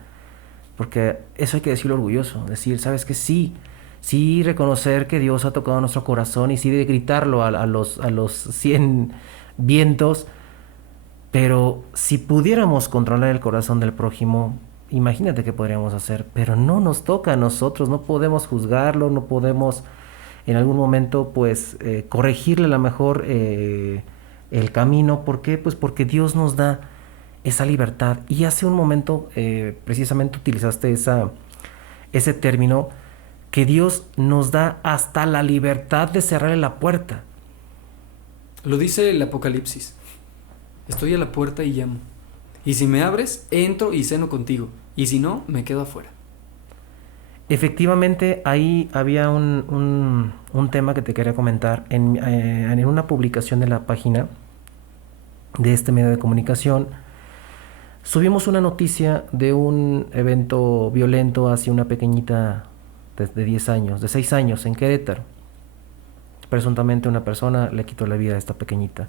porque eso hay que decirlo orgulloso, decir, ¿sabes qué? Sí reconocer que Dios ha tocado nuestro corazón y sí de gritarlo a los 100 vientos, pero si pudiéramos controlar el corazón del prójimo, imagínate qué podríamos hacer, pero no nos toca a nosotros, no podemos juzgarlo, no podemos en algún momento pues corregirle a lo mejor el camino. ¿Por qué? Pues porque Dios nos da esa libertad. Y hace un momento precisamente utilizaste ese término, que Dios nos da hasta la libertad de cerrarle la puerta. Lo dice el Apocalipsis. Estoy a la puerta y llamo. Y si me abres, entro y ceno contigo. Y si no, me quedo afuera. Efectivamente, ahí había un tema que te quería comentar. En una publicación de la página de este medio de comunicación, subimos una noticia de un evento violento hacia una pequeñita de 10 años, de 6 años en Querétaro. Presuntamente una persona le quitó la vida a esta pequeñita.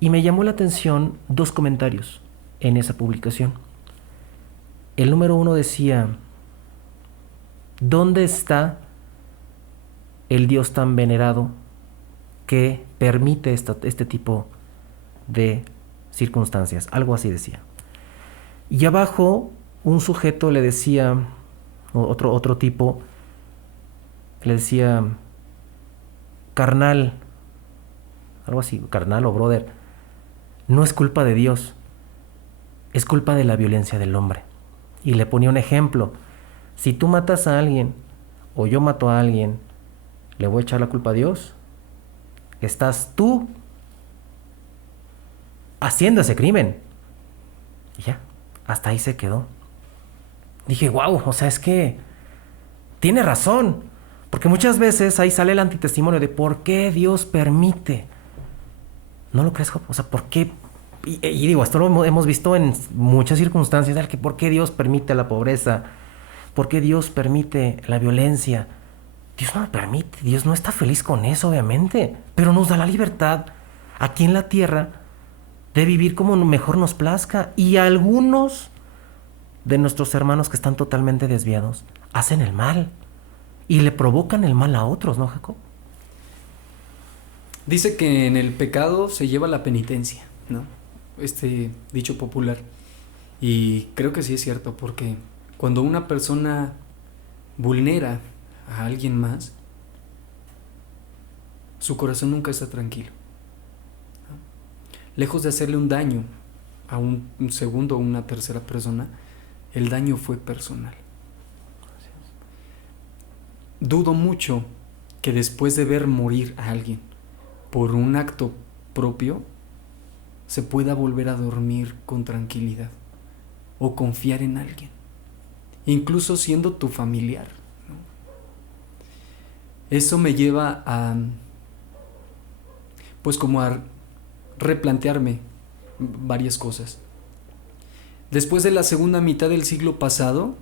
Y me llamó la atención 2 comentarios en esa publicación. El número 1 decía: ¿dónde está el Dios tan venerado que permite este tipo de circunstancias? Algo así decía. Y abajo un sujeto le decía, otro tipo, le decía, carnal, algo así, carnal o brother, no es culpa de Dios, es culpa de la violencia del hombre. Y le ponía un ejemplo, si tú matas a alguien o yo mato a alguien, ¿le voy a echar la culpa a Dios? Estás tú haciendo ese crimen. Y ya, hasta ahí se quedó. Dije, wow, o sea, es que tiene razón. Porque muchas veces ahí sale el antitestimonio de por qué Dios permite. ¿No lo crees, Job? O sea, ¿por qué? Y digo, esto lo hemos visto en muchas circunstancias, de que por qué Dios permite la pobreza, por qué Dios permite la violencia. Dios no lo permite, Dios no está feliz con eso, obviamente, pero nos da la libertad aquí en la tierra de vivir como mejor nos plazca. Y algunos de nuestros hermanos que están totalmente desviados hacen el mal y le provocan el mal a otros, ¿no, Jacob? Dice que en el pecado se lleva la penitencia, ¿no? Este dicho popular. Y creo que sí es cierto, porque cuando una persona vulnera a alguien más, su corazón nunca está tranquilo, ¿no? Lejos de hacerle un daño a un segundo o una tercera persona, el daño fue personal. Dudo mucho que después de ver morir a alguien por un acto propio, se pueda volver a dormir con tranquilidad o confiar en alguien, incluso siendo tu familiar, ¿no? Eso me lleva a, pues como a replantearme varias cosas. Después de la segunda mitad del siglo pasado,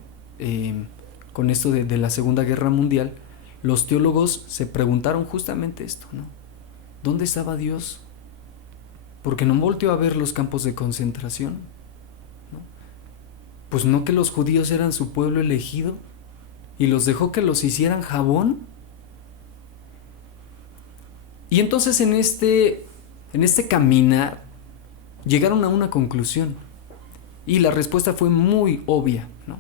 con esto de la Segunda Guerra Mundial, los teólogos se preguntaron justamente esto, ¿no? ¿Dónde estaba Dios? Porque no volteó a ver los campos de concentración, ¿no? Pues no, que los judíos eran su pueblo elegido y los dejó que los hicieran jabón. Y entonces en este caminar llegaron a una conclusión, y la respuesta fue muy obvia, ¿no?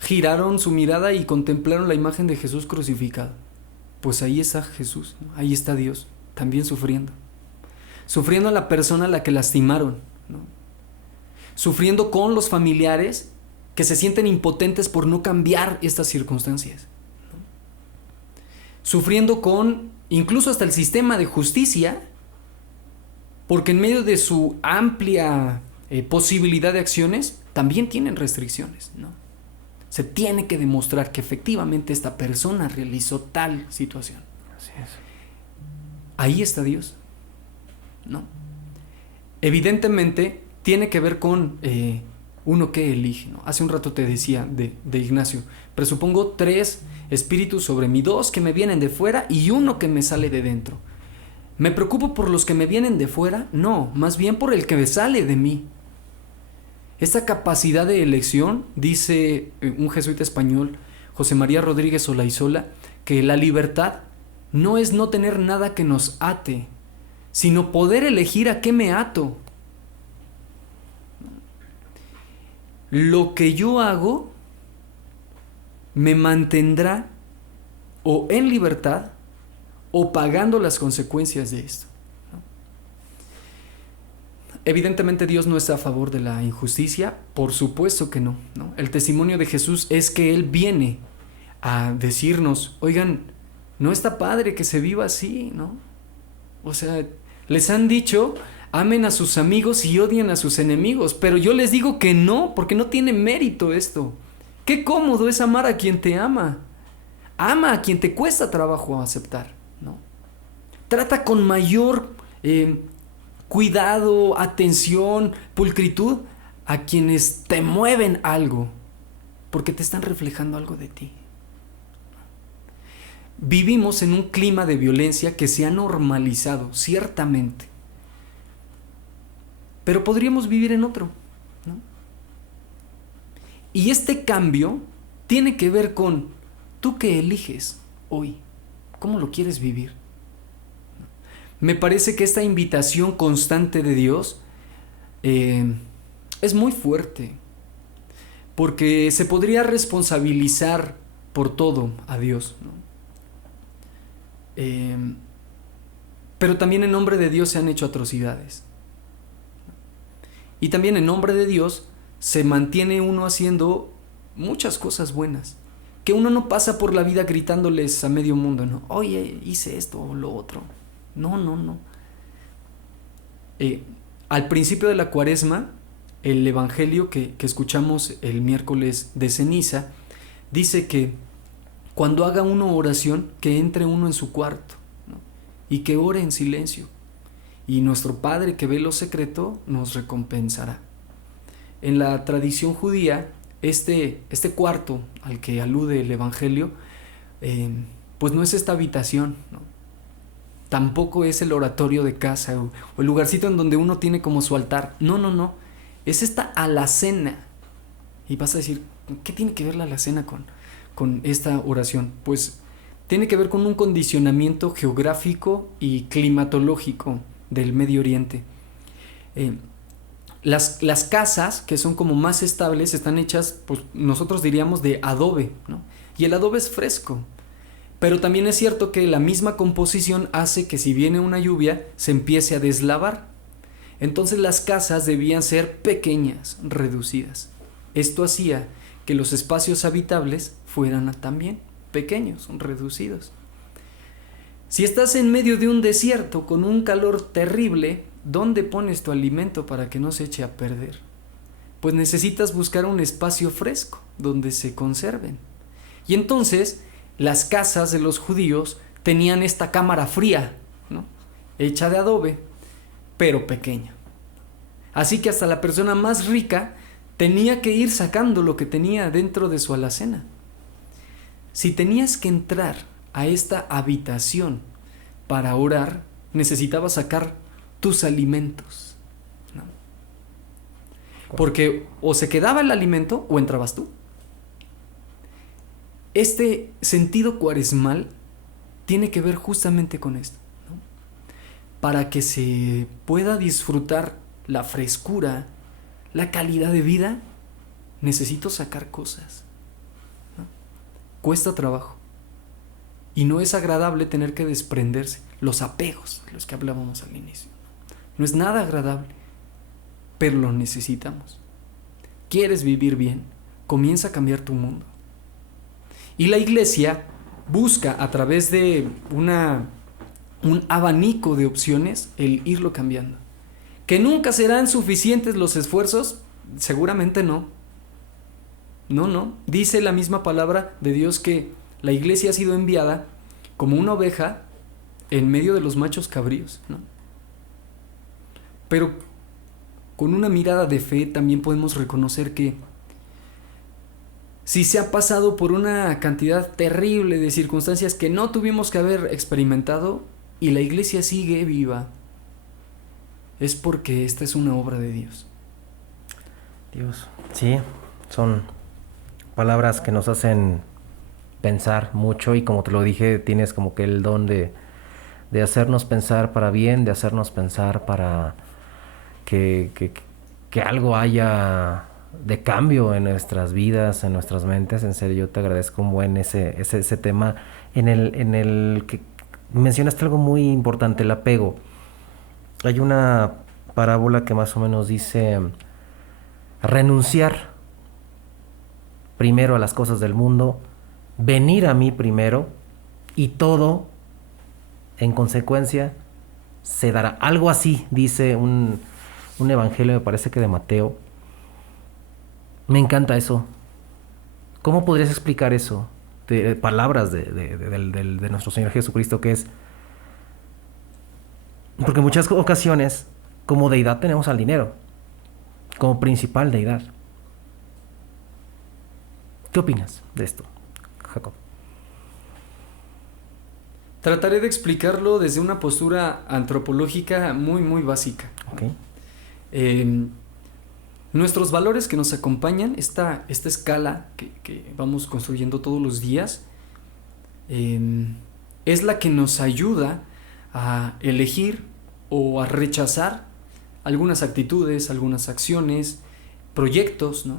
Giraron su mirada y contemplaron la imagen de Jesús crucificado. Pues ahí está Jesús, ¿no? Ahí está Dios, también sufriendo a la persona a la que lastimaron, ¿no? Sufriendo con los familiares que se sienten impotentes por no cambiar estas circunstancias, ¿no? Sufriendo con incluso hasta el sistema de justicia, porque en medio de su amplia posibilidad de acciones también tienen restricciones, ¿no? Se tiene que demostrar que efectivamente esta persona realizó tal situación. Así es. Ahí está Dios, ¿no? Evidentemente tiene que ver con uno que elige, ¿no? Hace un rato te decía de Ignacio, presupongo 3 espíritus sobre mí, 2 que me vienen de fuera y 1 que me sale de dentro. ¿Me preocupo por los que me vienen de fuera? No, más bien por el que me sale de mí. Esta capacidad de elección, dice un jesuita español, José María Rodríguez Olaizola, que la libertad no es no tener nada que nos ate, sino poder elegir a qué me ato. Lo que yo hago me mantendrá o en libertad o pagando las consecuencias de esto. Evidentemente Dios no está a favor de la injusticia, por supuesto que no, ¿no? El testimonio de Jesús es que Él viene a decirnos, oigan, no está padre que se viva así, ¿no? O sea, les han dicho, amen a sus amigos y odien a sus enemigos, pero yo les digo que no, porque no tiene mérito esto. Qué cómodo es amar a quien te ama. Ama a quien te cuesta trabajo aceptar, ¿no? Trata con mayor cuidado, atención, pulcritud a quienes te mueven algo, porque te están reflejando algo de ti. Vivimos en un clima de violencia que se ha normalizado, ciertamente, pero podríamos vivir en otro, ¿no? Y este cambio tiene que ver con tú que eliges hoy, cómo lo quieres vivir. Me parece que esta invitación constante de Dios es muy fuerte, porque se podría responsabilizar por todo a Dios, ¿no? Pero también en nombre de Dios se han hecho atrocidades. Y también en nombre de Dios se mantiene uno haciendo muchas cosas buenas. Que uno no pasa por la vida gritándoles a medio mundo, ¿no? Oye, hice esto o lo otro. No, no, no. Al principio de la Cuaresma, el evangelio que escuchamos el miércoles de ceniza, dice que cuando haga uno oración, que entre uno en su cuarto, ¿no? Y que ore en silencio. Y nuestro Padre que ve lo secreto nos recompensará. En la tradición judía, este cuarto al que alude el evangelio, pues no es esta habitación, ¿no? Tampoco es el oratorio de casa o el lugarcito en donde uno tiene como su altar. No, no, no. Es esta alacena. Y vas a decir, ¿qué tiene que ver la alacena con esta oración? Pues tiene que ver con un condicionamiento geográfico y climatológico del Medio Oriente. Las casas, que son como más estables, están hechas, pues nosotros diríamos de adobe, ¿no? Y el adobe es fresco. Pero también es cierto que la misma composición hace que si viene una lluvia se empiece a deslavar. Entonces las casas debían ser pequeñas, reducidas. Esto hacía que los espacios habitables fueran también pequeños, reducidos. Si estás en medio de un desierto con un calor terrible, ¿dónde pones tu alimento para que no se eche a perder? Pues necesitas buscar un espacio fresco donde se conserven. Y entonces las casas de los judíos tenían esta cámara fría, ¿no? Hecha de adobe, pero pequeña. Así que hasta la persona más rica tenía que ir sacando lo que tenía dentro de su alacena. Si tenías que entrar a esta habitación para orar, necesitabas sacar tus alimentos, ¿no? Porque o se quedaba el alimento o entrabas tú. Este sentido cuaresmal tiene que ver justamente con esto, ¿no? Para que se pueda disfrutar la frescura, la calidad de vida, necesito sacar cosas, ¿no? Cuesta trabajo. Y no es agradable tener que desprenderse. Los apegos, de los que hablábamos al inicio. No es nada agradable, pero lo necesitamos. ¿Quieres vivir bien? Comienza a cambiar tu mundo. Y la iglesia busca a través de un abanico de opciones el irlo cambiando. ¿Que nunca serán suficientes los esfuerzos? Seguramente no. No. Dice la misma palabra de Dios que la iglesia ha sido enviada como una oveja en medio de los machos cabríos, ¿no? Pero con una mirada de fe también podemos reconocer que si se ha pasado por una cantidad terrible de circunstancias que no tuvimos que haber experimentado y la iglesia sigue viva, es porque esta es una obra de Dios. Dios, sí, son palabras que nos hacen pensar mucho y como te lo dije, tienes como que el don de hacernos pensar para bien, de hacernos pensar para que algo haya de cambio en nuestras vidas, en nuestras mentes. En serio, yo te agradezco un buen ese tema en el que mencionaste algo muy importante, el apego. Hay una parábola que más o menos dice renunciar primero a las cosas del mundo, venir a mí primero y todo en consecuencia se dará. Algo así dice un evangelio, me parece que de Mateo. Me encanta eso. ¿Cómo podrías explicar eso? De palabras de nuestro Señor Jesucristo, que es... Porque en muchas ocasiones, como deidad tenemos al dinero, como principal deidad. ¿Qué opinas de esto, Jacob? Trataré de explicarlo desde una postura antropológica muy básica. Okay. Nuestros valores que nos acompañan, esta escala que vamos construyendo todos los días, es la que nos ayuda a elegir o a rechazar algunas actitudes, algunas acciones, proyectos, ¿no?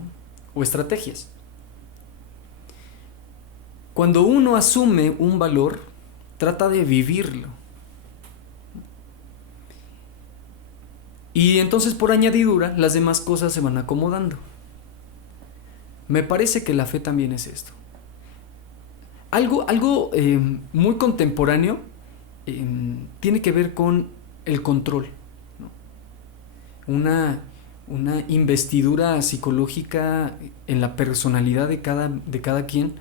O estrategias. Cuando uno asume un valor, trata de vivirlo. Y entonces, por añadidura, las demás cosas se van acomodando. Me parece que la fe también es esto. Algo muy contemporáneo tiene que ver con el control, ¿no? Una investidura psicológica en la personalidad de cada quien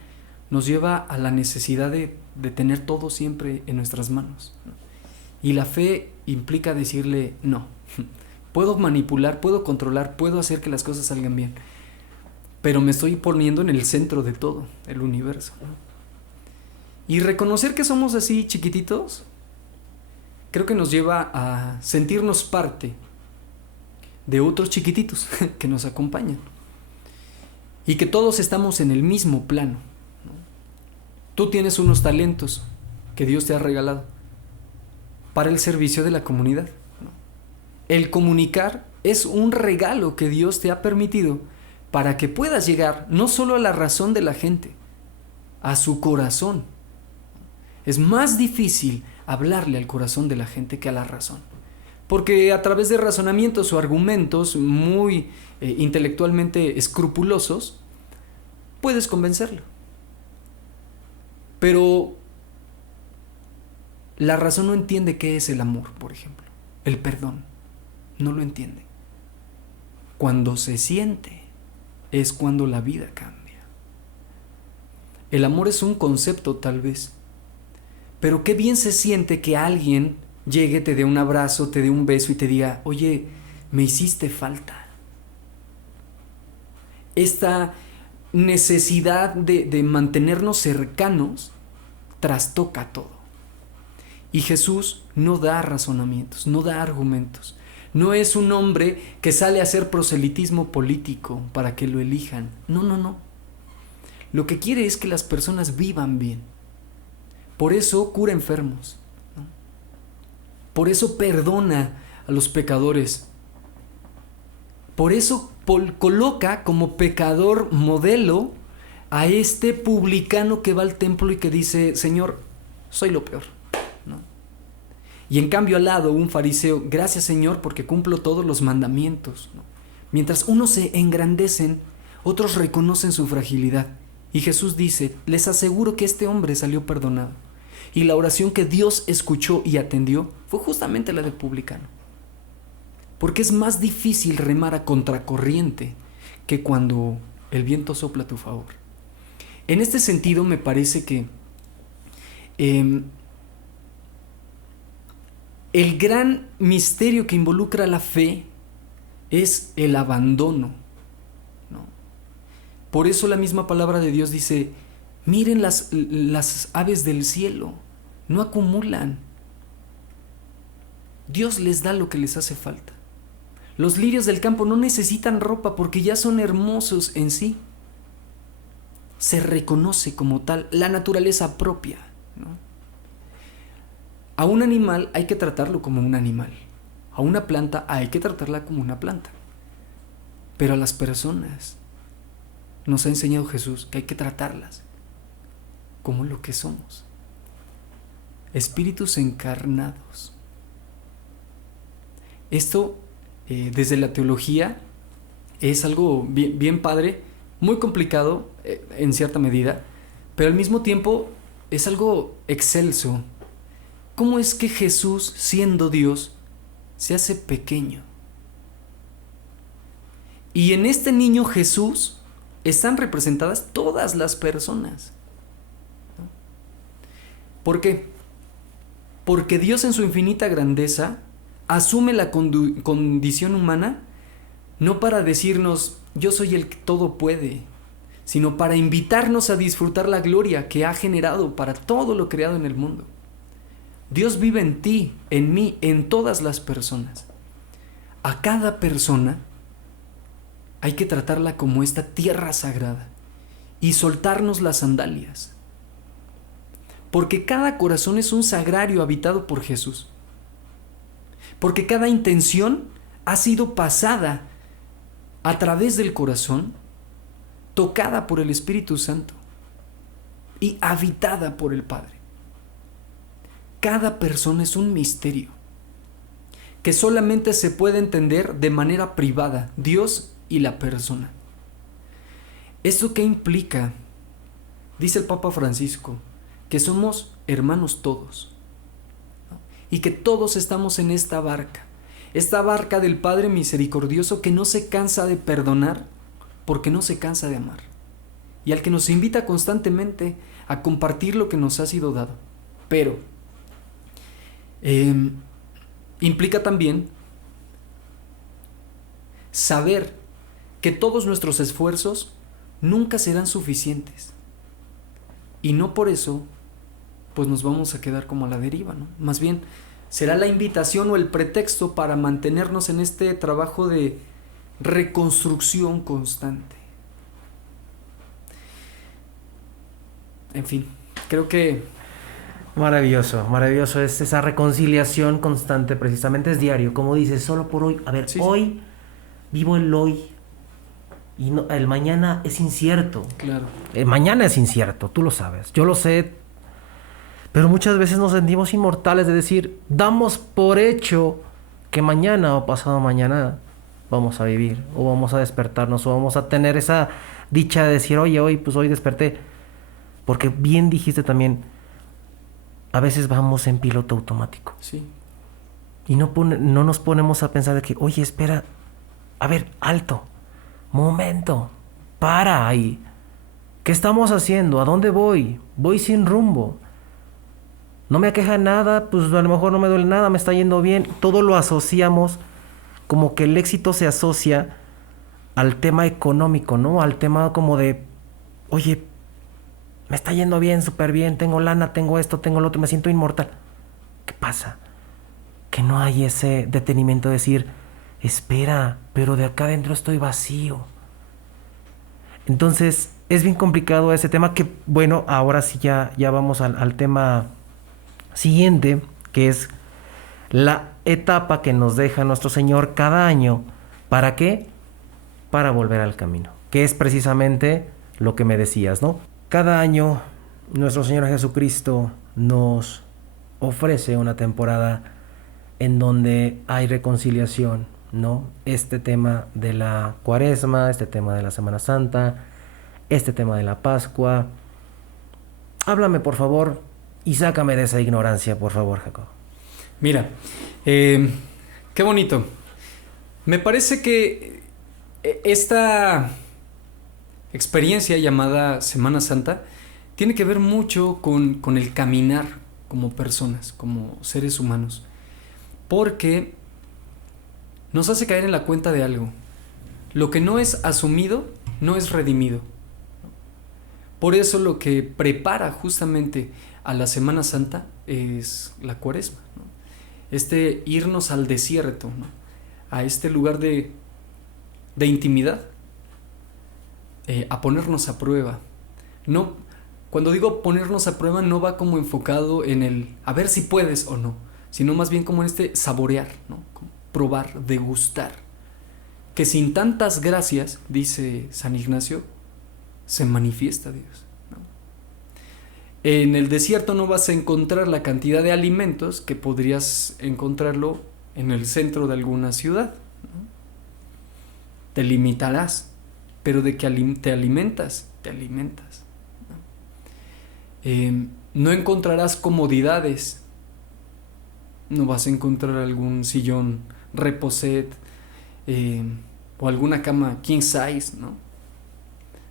nos lleva a la necesidad de tener todo siempre en nuestras manos, ¿no? Y la fe implica decirle no. Puedo manipular, puedo controlar, puedo hacer que las cosas salgan bien, pero me estoy poniendo en el centro de todo, el universo, ¿no? Y reconocer que somos así chiquititos, creo que nos lleva a sentirnos parte de otros chiquititos que nos acompañan. Y que todos estamos en el mismo plano, ¿no? Tú tienes unos talentos que Dios te ha regalado para el servicio de la comunidad, ¿no? El comunicar es un regalo que Dios te ha permitido para que puedas llegar no solo a la razón de la gente, a su corazón. Es más difícil hablarle al corazón de la gente que a la razón, porque a través de razonamientos o argumentos muy intelectualmente escrupulosos puedes convencerlo, pero la razón no entiende qué es el amor, por ejemplo, el perdón, no lo entiende. Cuando se siente es cuando la vida cambia. El amor es un concepto tal vez, pero qué bien se siente que alguien llegue, te dé un abrazo, te dé un beso y te diga, oye, me hiciste falta. Esta necesidad de mantenernos cercanos trastoca todo. Y Jesús no da razonamientos, no da argumentos. No es un hombre que sale a hacer proselitismo político para que lo elijan. No, no, no. Lo que quiere es que las personas vivan bien. Por eso cura enfermos, ¿no? Por eso perdona a los pecadores. Por eso coloca como pecador modelo a este publicano que va al templo y que dice, Señor, soy lo peor, ¿no? Y en cambio al lado un fariseo, gracias Señor porque cumplo todos los mandamientos, ¿no? Mientras unos se engrandecen, otros reconocen su fragilidad. Y Jesús dice, les aseguro que este hombre salió perdonado. Y la oración que Dios escuchó y atendió fue justamente la del publicano. Porque es más difícil remar a contracorriente que cuando el viento sopla a tu favor. En este sentido me parece que el gran misterio que involucra la fe es el abandono, ¿no? Por eso la misma palabra de Dios dice, miren las aves del cielo, no acumulan. Dios les da lo que les hace falta. Los lirios del campo no necesitan ropa porque ya son hermosos en sí. Se reconoce como tal la naturaleza propia, ¿no? A un animal hay que tratarlo como un animal. A una planta hay que tratarla como una planta. Pero a las personas nos ha enseñado Jesús que hay que tratarlas como lo que somos. Espíritus encarnados. Esto, desde la teología, es algo bien, bien padre, muy complicado en cierta medida, pero al mismo tiempo es algo excelso. ¿Cómo es que Jesús, siendo Dios, se hace pequeño? Y en este niño Jesús están representadas todas las personas. ¿Por qué? Porque Dios en su infinita grandeza asume la condición humana no para decirnos yo soy el que todo puede, sino para invitarnos a disfrutar la gloria que ha generado para todo lo creado en el mundo. Dios vive en ti, en mí, en todas las personas. A cada persona hay que tratarla como esta tierra sagrada y soltarnos las sandalias. Porque cada corazón es un sagrario habitado por Jesús. Porque cada intención ha sido pasada a través del corazón, tocada por el Espíritu Santo y habitada por el Padre. Cada persona es un misterio que solamente se puede entender de manera privada, Dios y la persona. ¿Eso qué implica? Dice el Papa Francisco, que somos hermanos todos, ¿no? Y que todos estamos en esta barca del Padre misericordioso que no se cansa de perdonar porque no se cansa de amar, y al que nos invita constantemente a compartir lo que nos ha sido dado. Pero implica también saber que todos nuestros esfuerzos nunca serán suficientes, y no por eso pues nos vamos a quedar como a la deriva, ¿no? Más bien será la invitación o el pretexto para mantenernos en este trabajo de reconstrucción constante. En fin, creo que Maravilloso, maravilloso. Es esa reconciliación constante, precisamente es diario. Como dices, solo por hoy. A ver, sí. Hoy vivo el hoy y no, el mañana es incierto. Claro. El mañana es incierto, tú lo sabes, yo lo sé. Pero muchas veces nos sentimos inmortales de decir, damos por hecho que mañana o pasado mañana vamos a vivir, o vamos a despertarnos, o vamos a tener esa dicha de decir, oye, hoy desperté. Porque bien dijiste también, a veces vamos en piloto automático. Sí. Y no nos ponemos a pensar de que, oye, espera, a ver, alto, momento, para ahí. ¿Qué estamos haciendo? ¿A dónde voy? Voy sin rumbo. No me aqueja nada, pues a lo mejor no me duele nada, me está yendo bien. Todo lo asociamos, como que el éxito se asocia al tema económico, ¿no? Al tema como de, oye, me está yendo bien, súper bien, tengo lana, tengo esto, tengo lo otro, me siento inmortal. ¿Qué pasa? Que no hay ese detenimiento de decir, espera, pero de acá adentro estoy vacío. Entonces, es bien complicado ese tema que, bueno, ahora sí ya vamos al tema siguiente, que es la etapa que nos deja nuestro Señor cada año. ¿Para qué? Para volver al camino, que es precisamente lo que me decías, ¿no? Cada año nuestro Señor Jesucristo nos ofrece una temporada en donde hay reconciliación, ¿no? Este tema de la Cuaresma, este tema de la Semana Santa, este tema de la Pascua. Háblame, por favor, y sácame de esa ignorancia, por favor, Jacob. Mira, qué bonito. Me parece que esta experiencia llamada Semana Santa tiene que ver mucho con el caminar como personas, como seres humanos, porque nos hace caer en la cuenta de algo. Lo que no es asumido no es redimido. Por eso lo que prepara justamente a la Semana Santa es la Cuaresma, ¿no? Este irnos al desierto, ¿no? A este lugar de intimidad, a ponernos a prueba. No, cuando digo ponernos a prueba no va como enfocado en el a ver si puedes o no, sino más bien como en este saborear, ¿no? Como probar, degustar. Que sin tantas gracias, dice San Ignacio, se manifiesta Dios, ¿no? En el desierto no vas a encontrar la cantidad de alimentos que podrías encontrarlo en el centro de alguna ciudad, ¿no? Te limitarás, pero de que te alimentas, ¿no? No encontrarás comodidades, no vas a encontrar algún sillón reposet o alguna cama king size, ¿no?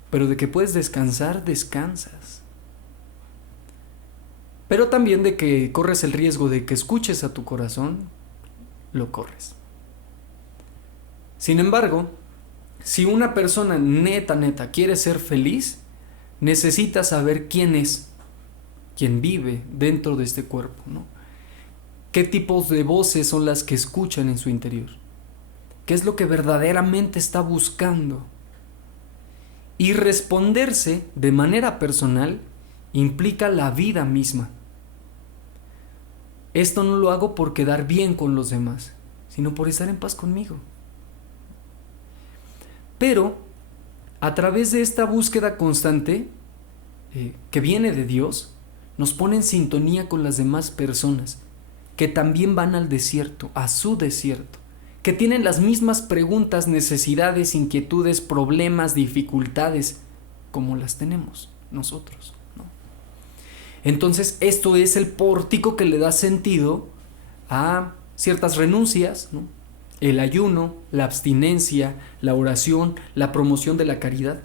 Pero de que puedes descansar, descansas. Pero también de que corres el riesgo de que escuches a tu corazón, lo corres. Sin embargo, si una persona neta quiere ser feliz, necesita saber quién es, quién vive dentro de este cuerpo, ¿no? ¿Qué tipos de voces son las que escuchan en su interior? ¿Qué es lo que verdaderamente está buscando? Y responderse de manera personal implica la vida misma. Esto no lo hago por quedar bien con los demás, sino por estar en paz conmigo. Pero a través de esta búsqueda constante que viene de Dios, nos pone en sintonía con las demás personas que también van al desierto, a su desierto, que tienen las mismas preguntas, necesidades, inquietudes, problemas, dificultades, como las tenemos nosotros, ¿no? Entonces, esto es el pórtico que le da sentido a ciertas renuncias, ¿no? El ayuno, la abstinencia, la oración, la promoción de la caridad.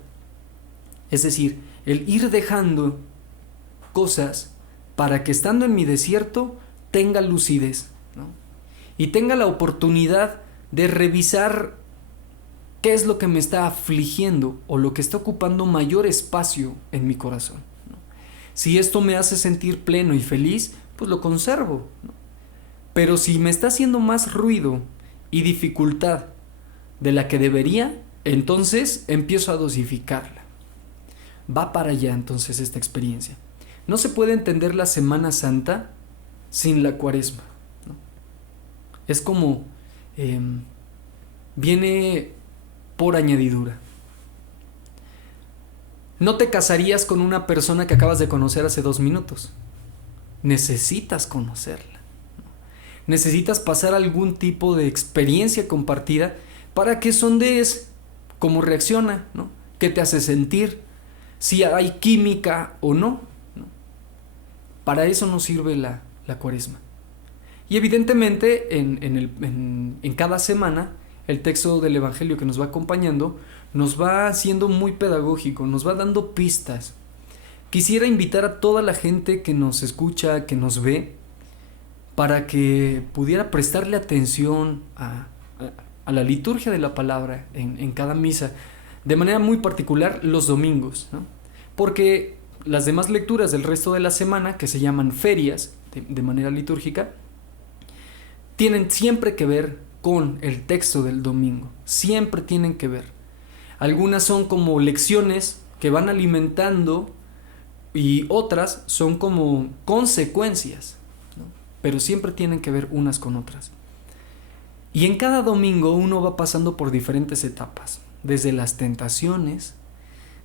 Es decir, el ir dejando cosas para que estando en mi desierto tenga lucidez, ¿no? Y tenga la oportunidad de revisar qué es lo que me está afligiendo o lo que está ocupando mayor espacio en mi corazón, ¿no? Si esto me hace sentir pleno y feliz, pues lo conservo, ¿no? Pero si me está haciendo más ruido y dificultad de la que debería, entonces empiezo a dosificarla. Va para allá entonces esta experiencia. No se puede entender la Semana Santa sin la Cuaresma, ¿no? Es como viene por añadidura. No te casarías con una persona que acabas de conocer hace 2 minutos. Necesitas conocerla. Necesitas pasar algún tipo de experiencia compartida para que sondees cómo reacciona, ¿no? ¿Qué te hace sentir? Si hay química o no, ¿no? Para eso nos sirve la Cuaresma. Y evidentemente en cada semana el texto del Evangelio que nos va acompañando nos va siendo muy pedagógico, nos va dando pistas. Quisiera invitar a toda la gente que nos escucha, que nos ve, para que pudiera prestarle atención a la liturgia de la palabra en cada misa, de manera muy particular los domingos, ¿no? Porque las demás lecturas del resto de la semana, que se llaman ferias de manera litúrgica, tienen siempre que ver con el texto del domingo, siempre tienen que ver. Algunas son como lecciones que van alimentando y otras son como consecuencias, ¿no? Pero siempre tienen que ver unas con otras. Y en cada domingo uno va pasando por diferentes etapas, desde las tentaciones,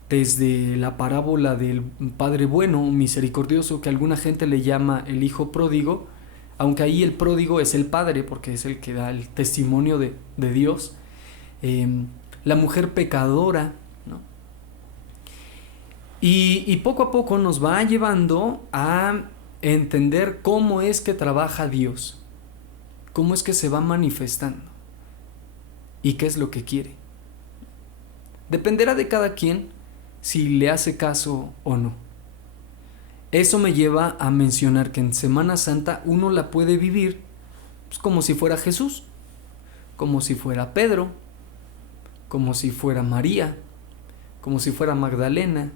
desde la parábola del Padre Bueno, misericordioso, que alguna gente le llama el Hijo Pródigo, aunque ahí el pródigo es el Padre, porque es el que da el testimonio de Dios. La mujer pecadora, ¿no? Y poco a poco nos va llevando a entender cómo es que trabaja Dios, cómo es que se va manifestando y qué es lo que quiere. Dependerá de cada quien si le hace caso o no. Eso me lleva a mencionar que en Semana Santa uno la puede vivir pues, como si fuera Jesús, como si fuera Pedro, como si fuera María, como si fuera Magdalena,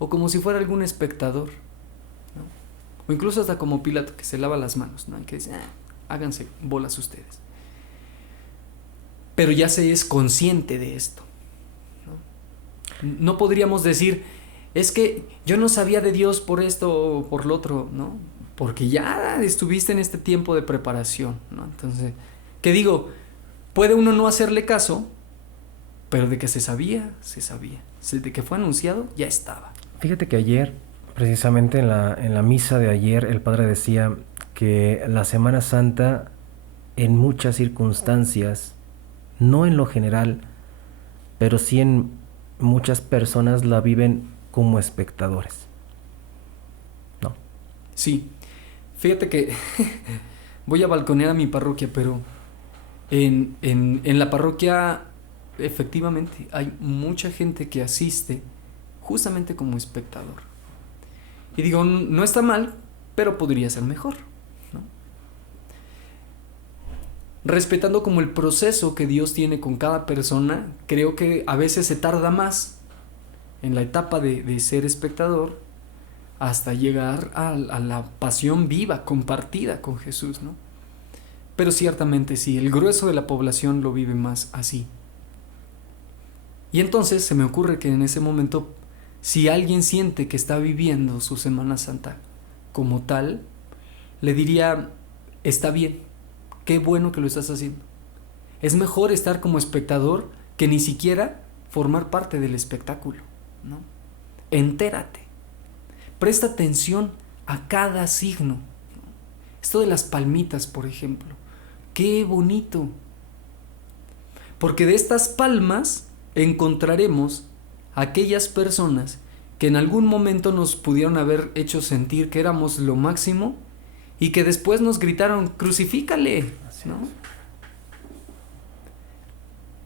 o como si fuera algún espectador, ¿no? O incluso hasta como Pilato, que se lava las manos, ¿no? Y que dice, háganse bolas ustedes. Pero ya se es consciente de esto, ¿no? No podríamos decir, es que yo no sabía de Dios por esto o por lo otro, ¿no? Porque ya estuviste en este tiempo de preparación, ¿no? Entonces, ¿qué digo? Puede uno no hacerle caso, pero de que se sabía, se sabía. De que fue anunciado, ya estaba. Fíjate que ayer, precisamente en la misa de ayer, el padre decía que la Semana Santa, en muchas circunstancias, no en lo general, pero sí en muchas personas la viven como espectadores, ¿no? Sí, fíjate que voy a balconear a mi parroquia, pero en la parroquia efectivamente hay mucha gente que asiste justamente como espectador. Y digo, no está mal, pero podría ser mejor, ¿no? Respetando como el proceso que Dios tiene con cada persona, creo que a veces se tarda más en la etapa de ser espectador hasta llegar a la pasión viva, compartida con Jesús, ¿no? Pero ciertamente sí, el grueso de la población lo vive más así. Y entonces se me ocurre que en ese momento, si alguien siente que está viviendo su Semana Santa como tal, le diría, está bien, qué bueno que lo estás haciendo. Es mejor estar como espectador que ni siquiera formar parte del espectáculo, ¿no? Entérate, presta atención a cada signo. Esto de las palmitas, por ejemplo, qué bonito, porque de estas palmas encontraremos aquellas personas que en algún momento nos pudieron haber hecho sentir que éramos lo máximo y que después nos gritaron, crucifícale, ¿no?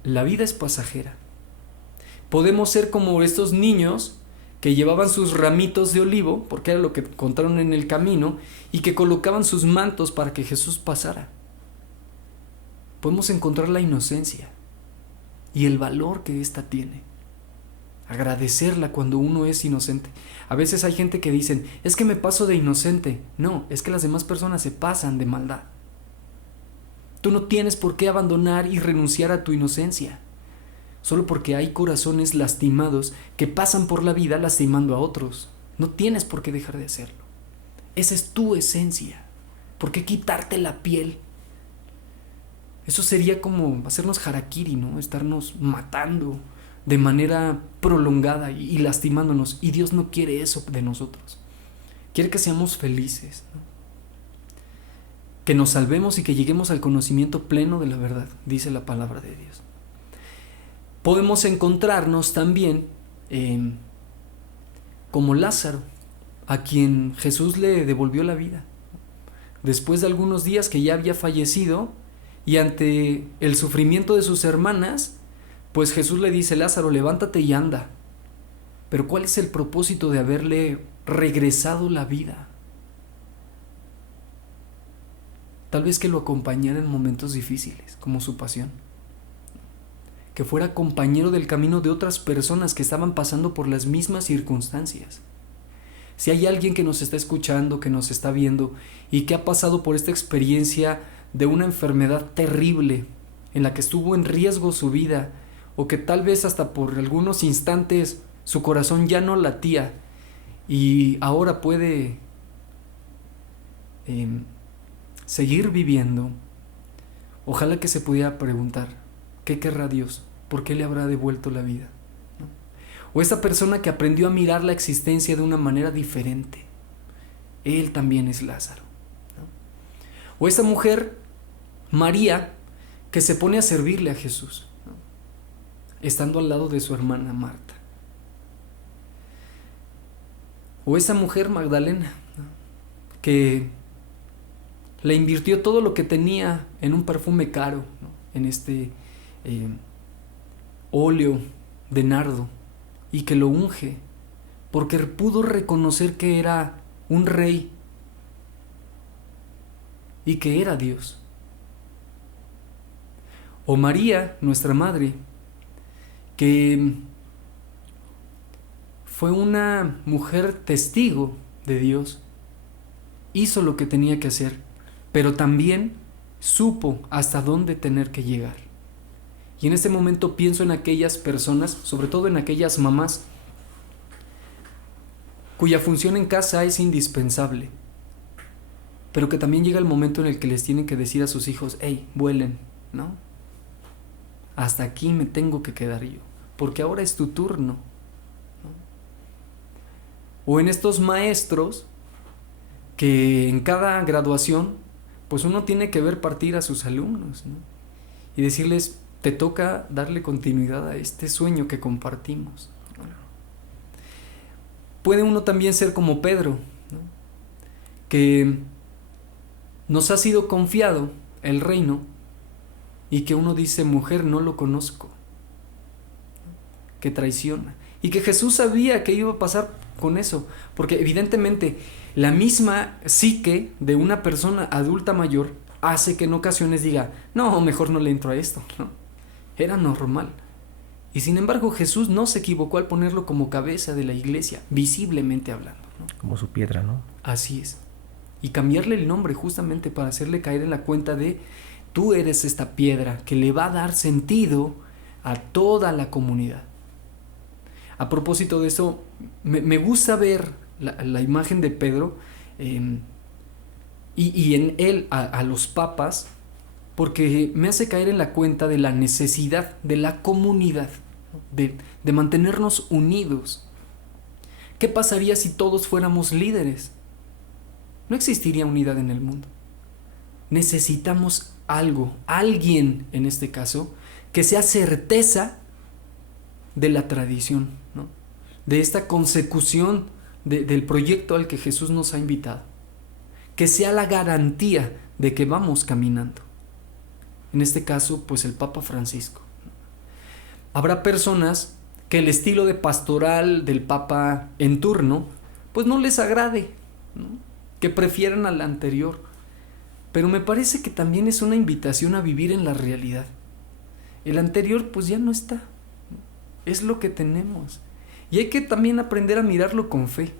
La vida es pasajera. Podemos ser como estos niños que llevaban sus ramitos de olivo, porque era lo que encontraron en el camino, y que colocaban sus mantos para que Jesús pasara. Podemos encontrar la inocencia y el valor que ésta tiene. Agradecerla cuando uno es inocente. A veces hay gente que dicen, es que me paso de inocente. No, es que las demás personas se pasan de maldad. Tú no tienes por qué abandonar y renunciar a tu inocencia, solo porque hay corazones lastimados que pasan por la vida lastimando a otros. No tienes por qué dejar de hacerlo. Esa es tu esencia. ¿Por qué quitarte la piel? Eso sería como hacernos harakiri, ¿no? Estarnos matando de manera prolongada y lastimándonos. Y Dios no quiere eso de nosotros. Quiere que seamos felices, ¿no? Que nos salvemos y que lleguemos al conocimiento pleno de la verdad, dice la palabra de Dios. Podemos encontrarnos también como Lázaro, a quien Jesús le devolvió la vida. Después de algunos días que ya había fallecido y ante el sufrimiento de sus hermanas, pues Jesús le dice, Lázaro, levántate y anda. Pero ¿cuál es el propósito de haberle regresado la vida? Tal vez que lo acompañara en momentos difíciles, como su pasión. Que fuera compañero del camino de otras personas que estaban pasando por las mismas circunstancias. Si hay alguien que nos está escuchando, que nos está viendo y que ha pasado por esta experiencia de una enfermedad terrible en la que estuvo en riesgo su vida, o que tal vez hasta por algunos instantes su corazón ya no latía y ahora puede seguir viviendo, ojalá que se pudiera preguntar, ¿qué querrá Dios? ¿Por qué le habrá devuelto la vida? ¿No? O esa persona que aprendió a mirar la existencia de una manera diferente, él también es Lázaro, ¿no? O esa mujer, María, que se pone a servirle a Jesús, ¿no? Estando al lado de su hermana Marta. O esa mujer Magdalena, ¿no? Que le invirtió todo lo que tenía en un perfume caro, ¿no? En este óleo de nardo, y que lo unge porque pudo reconocer que era un rey y que era Dios. O María, nuestra madre, que fue una mujer testigo de Dios, hizo lo que tenía que hacer, pero también supo hasta dónde tener que llegar. Y en este momento pienso en aquellas personas, sobre todo en aquellas mamás, cuya función en casa es indispensable, pero que también llega el momento en el que les tienen que decir a sus hijos, hey, vuelen, ¿no? Hasta aquí me tengo que quedar yo, porque ahora es tu turno, ¿no? O en estos maestros que en cada graduación pues uno tiene que ver partir a sus alumnos, ¿no? Y decirles, te toca darle continuidad a este sueño que compartimos, ¿no? Puede uno también ser como Pedro, ¿no? Que nos ha sido confiado el reino y que uno dice, mujer, no lo conozco, que traiciona, y que Jesús sabía que iba a pasar con eso, porque evidentemente la misma psique de una persona adulta mayor hace que en ocasiones diga, no, mejor no le entro a esto, ¿no? Era normal. Y sin embargo Jesús no se equivocó al ponerlo como cabeza de la iglesia, visiblemente hablando, ¿no? Como su piedra, ¿no? Así es. Y cambiarle el nombre justamente para hacerle caer en la cuenta de, tú eres esta piedra que le va a dar sentido a toda la comunidad. A propósito de eso, me gusta ver la imagen de Pedro y en él a los papas porque me hace caer en la cuenta de la necesidad de la comunidad, de mantenernos unidos. ¿Qué pasaría si todos fuéramos líderes? No existiría unidad en el mundo. Necesitamos algo, alguien en este caso, que sea certeza de la tradición, ¿no? De esta consecución del proyecto al que Jesús nos ha invitado, que sea la garantía de que vamos caminando. En este caso, pues el Papa Francisco. Habrá personas que el estilo de pastoral del Papa en turno, pues no les agrade, ¿no? Que prefieran al anterior. Pero me parece que también es una invitación a vivir en la realidad. El anterior pues ya no está. Es lo que tenemos. Y hay que también aprender a mirarlo con fe.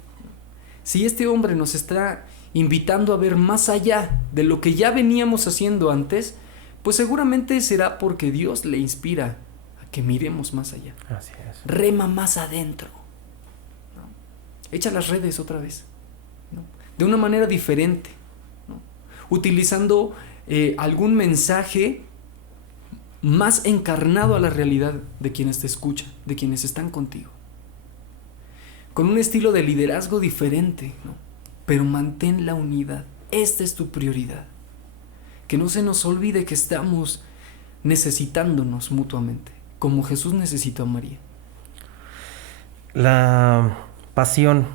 Si este hombre nos está invitando a ver más allá de lo que ya veníamos haciendo antes, pues seguramente será porque Dios le inspira a que miremos más allá. Así es. Rema más adentro, ¿no? Echa las redes otra vez, ¿no? De una manera diferente, ¿no? Utilizando algún mensaje más encarnado a la realidad de quienes te escuchan, de quienes están contigo. Con un estilo de liderazgo diferente, ¿no? Pero mantén la unidad. Esta es tu prioridad. Que no se nos olvide que estamos necesitándonos mutuamente, como Jesús necesitó a María. La pasión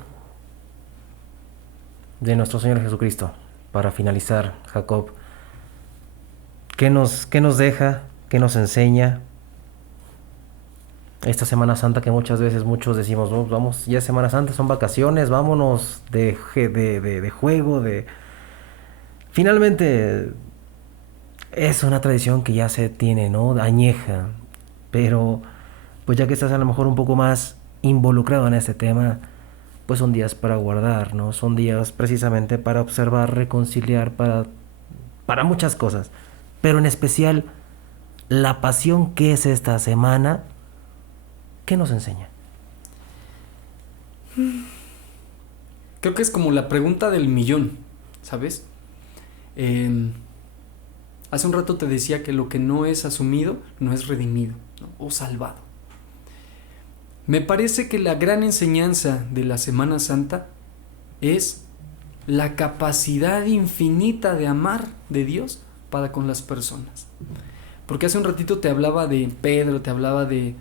de nuestro Señor Jesucristo, para finalizar, Jacob, ¿qué nos deja? ¿Qué nos enseña? Esta Semana Santa que muchas veces muchos decimos, oh, vamos, ya es Semana Santa, son vacaciones, vámonos de juego, Finalmente es una tradición que ya se tiene, ¿no? Añeja, pero pues ya que estás a lo mejor un poco más involucrado en este tema, pues son días para guardar, ¿no? Son días precisamente para observar, reconciliar, para muchas cosas, pero en especial la pasión que es esta semana. ¿Qué nos enseña? Creo que es como la pregunta del millón, ¿sabes? Hace un rato te decía que lo que no es asumido no es redimido, ¿no? O salvado. Me parece que la gran enseñanza de la Semana Santa es la capacidad infinita de amar de Dios para con las personas. Porque hace un ratito te hablaba de Pedro, te hablaba de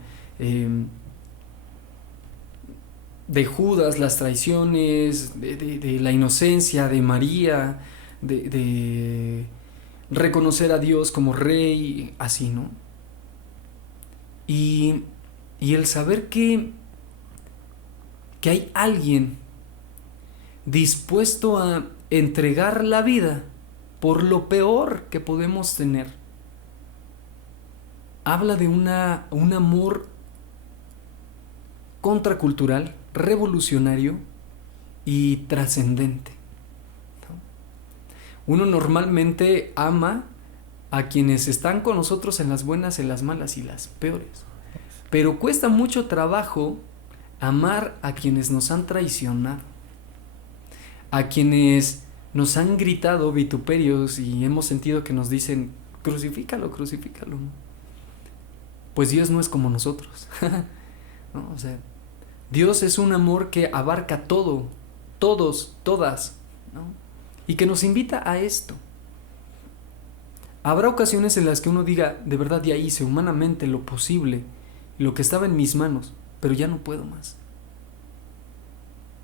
Judas, las traiciones, de la inocencia, de María, de reconocer a Dios como rey, así, ¿no? Y el saber que hay alguien dispuesto a entregar la vida por lo peor que podemos tener, habla de un amor contracultural, revolucionario y trascendente, ¿no? Uno normalmente ama a quienes están con nosotros en las buenas, en las malas y las peores. Pero cuesta mucho trabajo amar a quienes nos han traicionado, a quienes nos han gritado vituperios y hemos sentido que nos dicen, crucifícalo, crucifícalo. Pues Dios no es como nosotros. ¿No? O sea, Dios es un amor que abarca todo, todos, todas, ¿no? Y que nos invita a esto. Habrá ocasiones en las que uno diga, de verdad ya hice humanamente lo posible, lo que estaba en mis manos, pero ya no puedo más.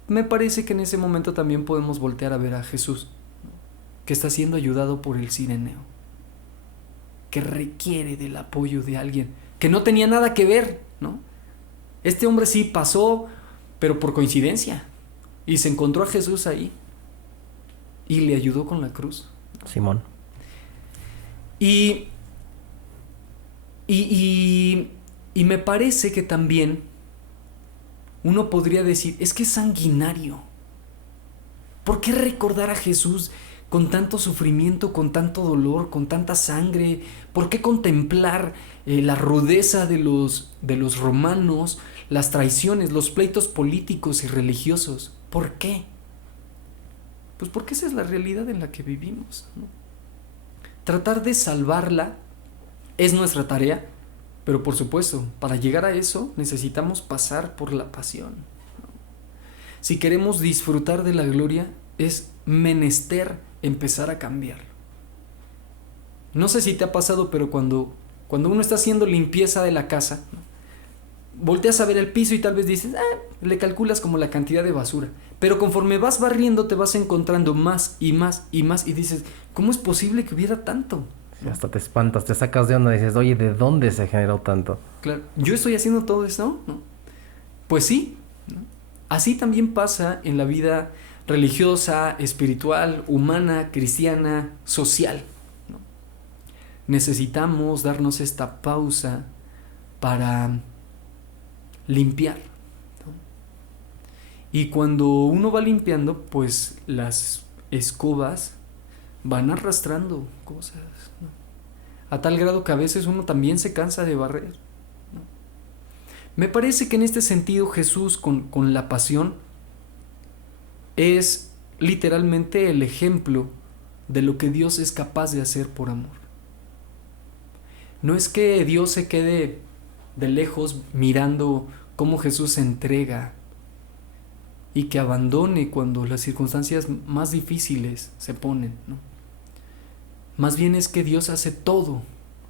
Me parece que en ese momento también podemos voltear a ver a Jesús, ¿no? Que está siendo ayudado por el Cireneo, que requiere del apoyo de alguien que no tenía nada que ver, ¿no? Este hombre sí pasó, pero por coincidencia, y se encontró a Jesús ahí y le ayudó con la cruz. Simón. Y me parece que también uno podría decir, es que es sanguinario. ¿Por qué recordar a Jesús con tanto sufrimiento, con tanto dolor, con tanta sangre? ¿Por qué contemplar la rudeza de los romanos, las traiciones, los pleitos políticos y religiosos? ¿Por qué? Pues porque esa es la realidad en la que vivimos, ¿no? tratar de salvarla es nuestra tarea, pero por supuesto, para llegar a eso necesitamos pasar por la pasión. Si queremos disfrutar de la gloria, es menester empezar a cambiar. No sé si te ha pasado, pero cuando uno está haciendo limpieza de la casa, volteas a ver el piso y tal vez dices, le calculas como la cantidad de basura. Pero conforme vas barriendo te vas encontrando más y más y más y dices, ¿cómo es posible que hubiera tanto? Sí, hasta te espantas, te sacas de onda y dices, oye, ¿de dónde se generó tanto? Claro, ¿yo estoy haciendo todo eso? ¿No? Pues sí, ¿no? Así también pasa en la vida religiosa, espiritual, humana, cristiana, social, ¿no? Necesitamos darnos esta pausa para limpiar, ¿no? Y cuando uno va limpiando, pues las escobas van arrastrando cosas, ¿no? A tal grado que a veces uno también se cansa de barrer, ¿no? Me parece que en este sentido Jesús con la pasión es literalmente el ejemplo de lo que Dios es capaz de hacer por amor. No es que Dios se quede de lejos mirando cómo Jesús se entrega y que abandone cuando las circunstancias más difíciles se ponen, ¿no? Más bien es que Dios hace todo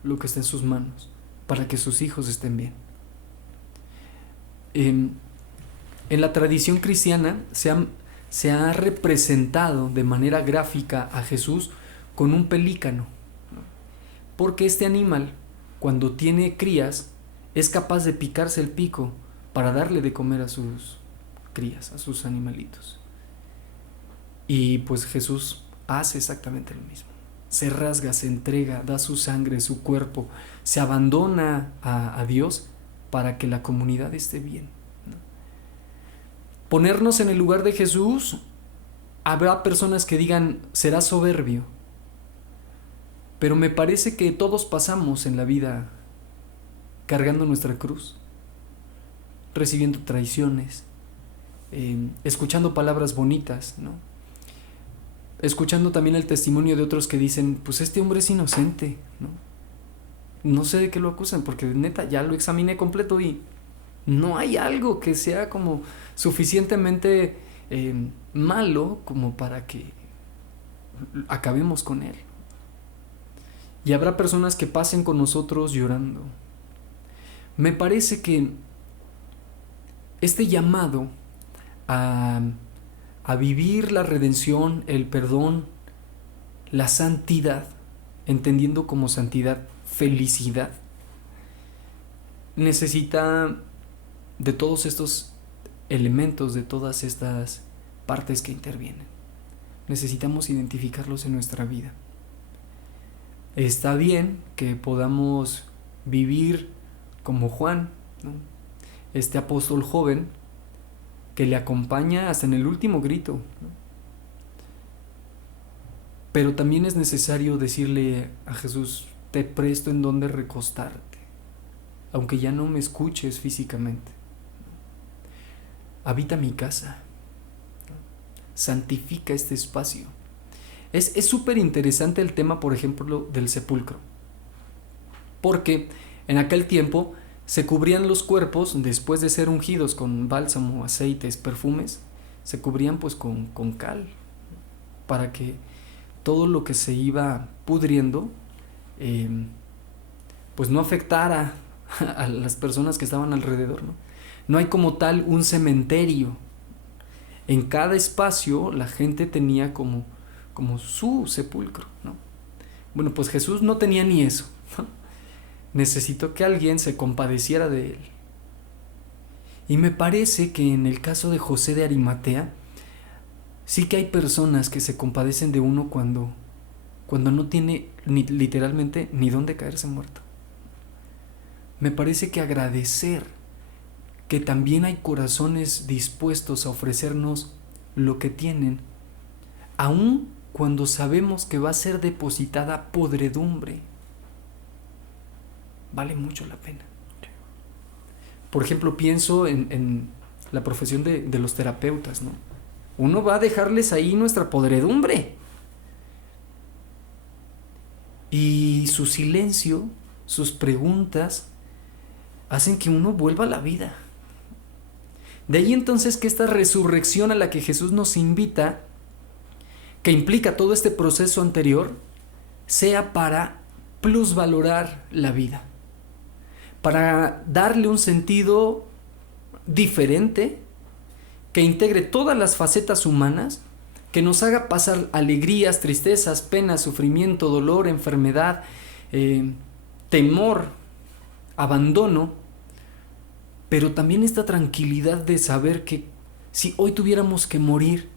lo que está en sus manos para que sus hijos estén bien. En la tradición cristiana se ha representado de manera gráfica a Jesús con un pelícano, ¿no? Porque este animal, cuando tiene crías, es capaz de picarse el pico para darle de comer a sus crías, a sus animalitos. Y pues Jesús hace exactamente lo mismo. Se rasga, se entrega, da su sangre, su cuerpo, se abandona a Dios para que la comunidad esté bien, ¿no? Ponernos en el lugar de Jesús, habrá personas que digan, será soberbio, pero me parece que todos pasamos en la vida cargando nuestra cruz, recibiendo traiciones, escuchando palabras bonitas, ¿no? Escuchando también el testimonio de otros que dicen, pues este hombre es inocente, ¿no? No sé de qué lo acusan, porque neta ya lo examiné completo y no hay algo que sea como suficientemente malo como para que acabemos con él. Y habrá personas que pasen con nosotros llorando. Me parece que este llamado a vivir la redención, el perdón, la santidad, entendiendo como santidad felicidad, necesita de todos estos elementos, de todas estas partes que intervienen. Necesitamos identificarlos en nuestra vida. Está bien que podamos vivir como Juan, ¿no? Este apóstol joven que le acompaña hasta en el último grito, ¿no? Pero también es necesario decirle a Jesús, te presto en donde recostarte, aunque ya no me escuches físicamente. Habita mi casa, santifica este espacio. Es súper interesante el tema, por ejemplo, del sepulcro, porque en aquel tiempo se cubrían los cuerpos, después de ser ungidos con bálsamo, aceites, perfumes, se cubrían pues con cal, para que todo lo que se iba pudriendo pues no afectara a las personas que estaban alrededor, ¿no? No hay como tal un cementerio. En cada espacio la gente tenía como su sepulcro, ¿no? Bueno, pues Jesús no tenía ni eso, ¿no? Necesitó que alguien se compadeciera de él. Y me parece que en el caso de José de Arimatea, sí que hay personas que se compadecen de uno cuando no tiene literalmente ni dónde caerse muerto. Me parece que agradecer que también hay corazones dispuestos a ofrecernos lo que tienen, aun cuando sabemos que va a ser depositada podredumbre, vale mucho la pena. Por ejemplo, pienso en la profesión de los terapeutas, ¿no? Uno va a dejarles ahí nuestra podredumbre. Y su silencio, sus preguntas, hacen que uno vuelva a la vida. De ahí entonces que esta resurrección a la que Jesús nos invita, que implica todo este proceso anterior, sea para plusvalorar la vida, para darle un sentido diferente, que integre todas las facetas humanas, que nos haga pasar alegrías, tristezas, penas, sufrimiento, dolor, enfermedad, temor, abandono, pero también esta tranquilidad de saber que si hoy tuviéramos que morir,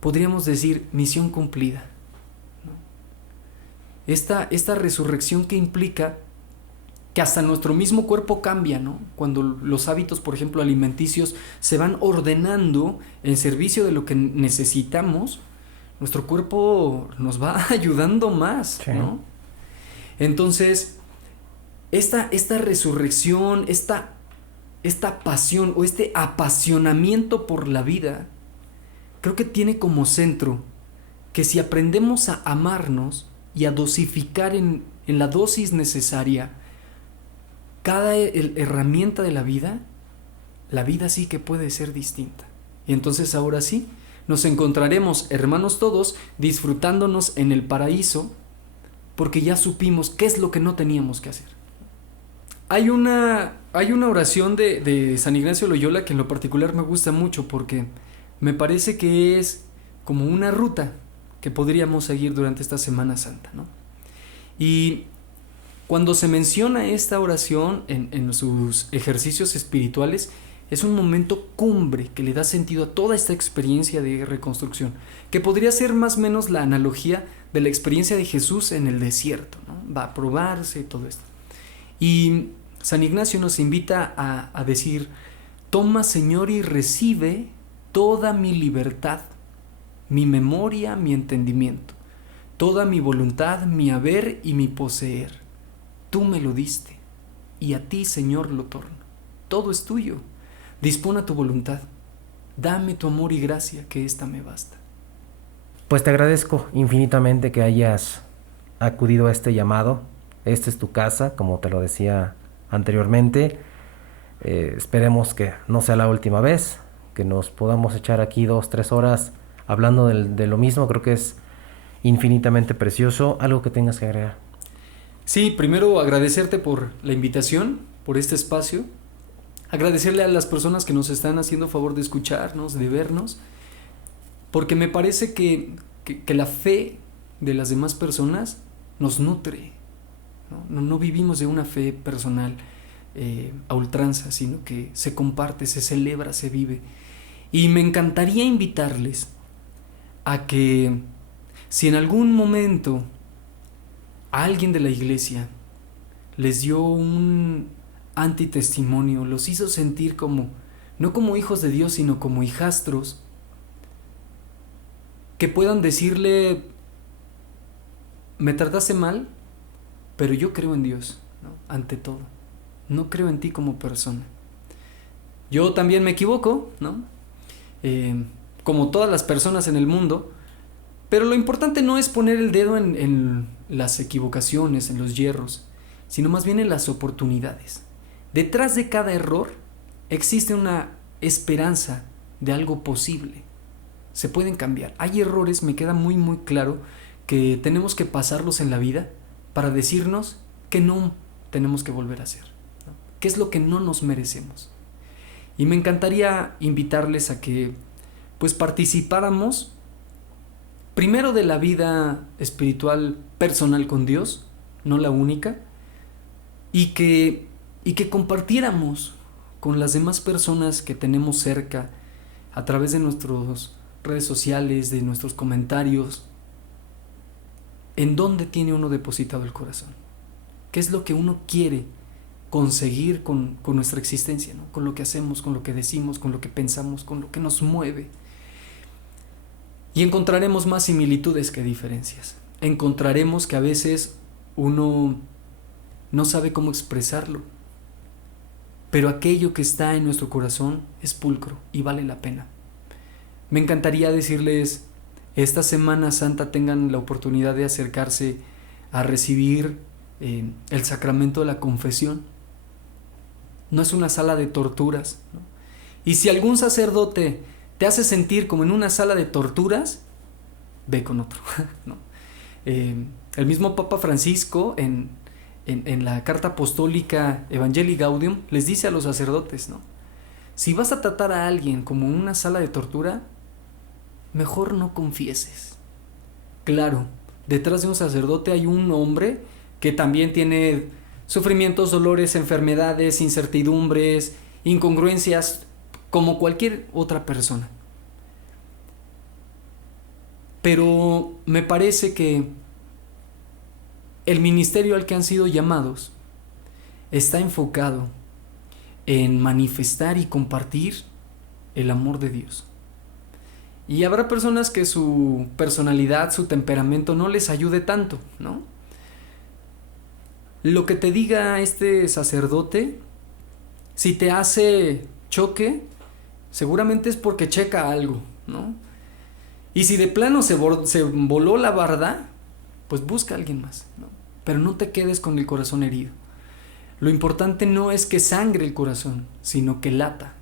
podríamos decir misión cumplida, ¿no? Esta resurrección que implica que hasta nuestro mismo cuerpo cambia, ¿no? Cuando los hábitos, por ejemplo, alimenticios se van ordenando en servicio de lo que necesitamos, nuestro cuerpo nos va ayudando más, Sí. ¿no? Entonces, esta resurrección, esta pasión o este apasionamiento por la vida, creo que tiene como centro que si aprendemos a amarnos y a dosificar en la dosis necesaria cada herramienta de la vida sí que puede ser distinta. Y entonces ahora sí, nos encontraremos, hermanos todos, disfrutándonos en el paraíso, porque ya supimos qué es lo que no teníamos que hacer. Hay una oración de San Ignacio Loyola que en lo particular me gusta mucho, porque me parece que es como una ruta que podríamos seguir durante esta Semana Santa, ¿no? Y cuando se menciona esta oración en sus ejercicios espirituales, es un momento cumbre que le da sentido a toda esta experiencia de reconstrucción, que podría ser más o menos la analogía de la experiencia de Jesús en el desierto, ¿no? Va a probarse todo esto. Y San Ignacio nos invita a decir: toma, Señor, y recibe toda mi libertad, mi memoria, mi entendimiento, toda mi voluntad, mi haber y mi poseer. Tú me lo diste, y a ti, Señor, lo torno. Todo es tuyo. Dispón a tu voluntad. Dame tu amor y gracia, que ésta me basta. Pues te agradezco infinitamente que hayas acudido a este llamado. Esta es tu casa, como te lo decía anteriormente. Esperemos que no sea la última vez, que nos podamos echar aquí 2-3 horas hablando de lo mismo. Creo que es infinitamente precioso. ¿Algo que tengas que agregar? Sí, primero agradecerte por la invitación, por este espacio. Agradecerle a las personas que nos están haciendo favor de escucharnos, de vernos, porque me parece que la fe de las demás personas nos nutre, ¿no? No vivimos de una fe personal a ultranza, sino que se comparte, se celebra, se vive. Y me encantaría invitarles a que, si en algún momento alguien de la iglesia les dio un antitestimonio, los hizo sentir como, no como hijos de Dios, sino como hijastros, que puedan decirle: me trataste mal, pero yo creo en Dios, ¿no? Ante todo, no creo en ti como persona. Yo también me equivoco, ¿no? Como todas las personas en el mundo, pero lo importante no es poner el dedo en las equivocaciones, en los hierros, sino más bien en las oportunidades. Detrás de cada error existe una esperanza de algo posible. Se pueden cambiar. Hay errores, me queda muy muy claro, que tenemos que pasarlos en la vida para decirnos que no tenemos que volver a hacer, ¿no? ¿Qué es lo que no nos merecemos? Y me encantaría invitarles a que pues participáramos primero de la vida espiritual personal con Dios, no la única, y que compartiéramos con las demás personas que tenemos cerca a través de nuestras redes sociales, de nuestros comentarios, en dónde tiene uno depositado el corazón, qué es lo que uno quiere conseguir con nuestra existencia, ¿no? Con lo que hacemos, con lo que decimos, con lo que pensamos, con lo que nos mueve. Y encontraremos más similitudes que diferencias. Encontraremos que a veces uno no sabe cómo expresarlo, pero aquello que está en nuestro corazón es pulcro y vale la pena. Me encantaría decirles, esta Semana Santa tengan la oportunidad de acercarse a recibir el sacramento de la confesión. No es una sala de torturas, ¿no? Y si algún sacerdote te hace sentir como en una sala de torturas, ve con otro, ¿no? El mismo Papa Francisco en la carta apostólica Evangelii Gaudium les dice a los sacerdotes, ¿no? Si vas a tratar a alguien como en una sala de tortura, mejor no confieses. Claro, detrás de un sacerdote hay un hombre que también tiene sufrimientos, dolores, enfermedades, incertidumbres, incongruencias, como cualquier otra persona. Pero me parece que el ministerio al que han sido llamados está enfocado en manifestar y compartir el amor de Dios. Y habrá personas que su personalidad, su temperamento no les ayude tanto, ¿no? Lo que te diga este sacerdote, si te hace choque, seguramente es porque checa algo, ¿no? Y si de plano se voló la barda, pues busca a alguien más, ¿no? Pero no te quedes con el corazón herido. Lo importante no es que sangre el corazón, sino que lata.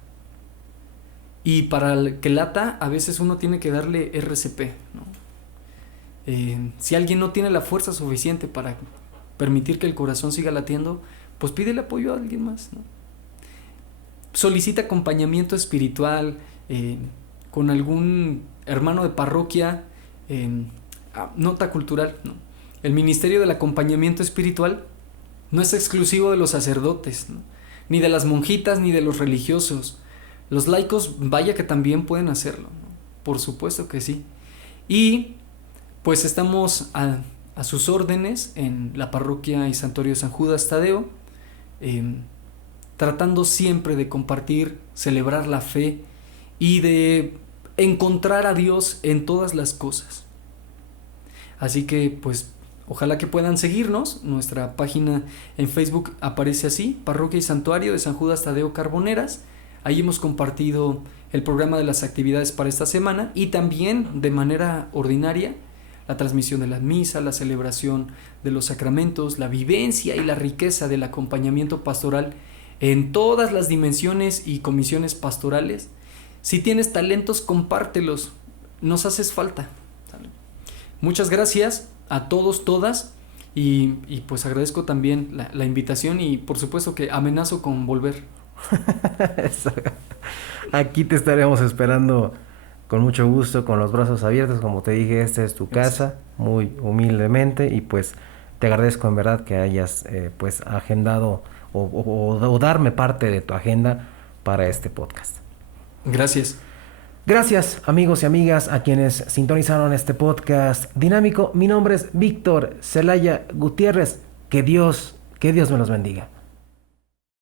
Y para que lata, a veces uno tiene que darle RCP, ¿no? Si alguien no tiene la fuerza suficiente para permitir que el corazón siga latiendo, pues pídele apoyo a alguien más, ¿no? Solicita acompañamiento espiritual con algún hermano de parroquia. Nota cultural, ¿no? El ministerio del acompañamiento espiritual no es exclusivo de los sacerdotes, ¿no? Ni de las monjitas, ni de los religiosos. Los laicos, vaya que también pueden hacerlo, ¿no? Por supuesto que sí. Y pues estamos a sus órdenes en la parroquia y santuario San Judas Tadeo, tratando siempre de compartir, celebrar la fe y de encontrar a Dios en todas las cosas. Así que pues ojalá que puedan seguirnos. Nuestra página en Facebook aparece así, Parroquia y Santuario de San Judas Tadeo Carboneras. Ahí hemos compartido el programa de las actividades para esta semana y también de manera ordinaria la transmisión de la misa, la celebración de los sacramentos, la vivencia y la riqueza del acompañamiento pastoral en todas las dimensiones y comisiones pastorales. Si tienes talentos, compártelos, nos haces falta. ¿Sale? Muchas gracias a todos, todas, y pues agradezco también la invitación y por supuesto que amenazo con volver. Aquí te estaremos esperando con mucho gusto, con los brazos abiertos. Como te dije, esta es tu casa, muy humildemente, y pues te agradezco en verdad que hayas pues agendado o darme parte de tu agenda para este podcast. Gracias. Gracias, amigos y amigas, a quienes sintonizaron este podcast dinámico. Mi nombre es Víctor Celaya Gutiérrez. Que Dios me los bendiga.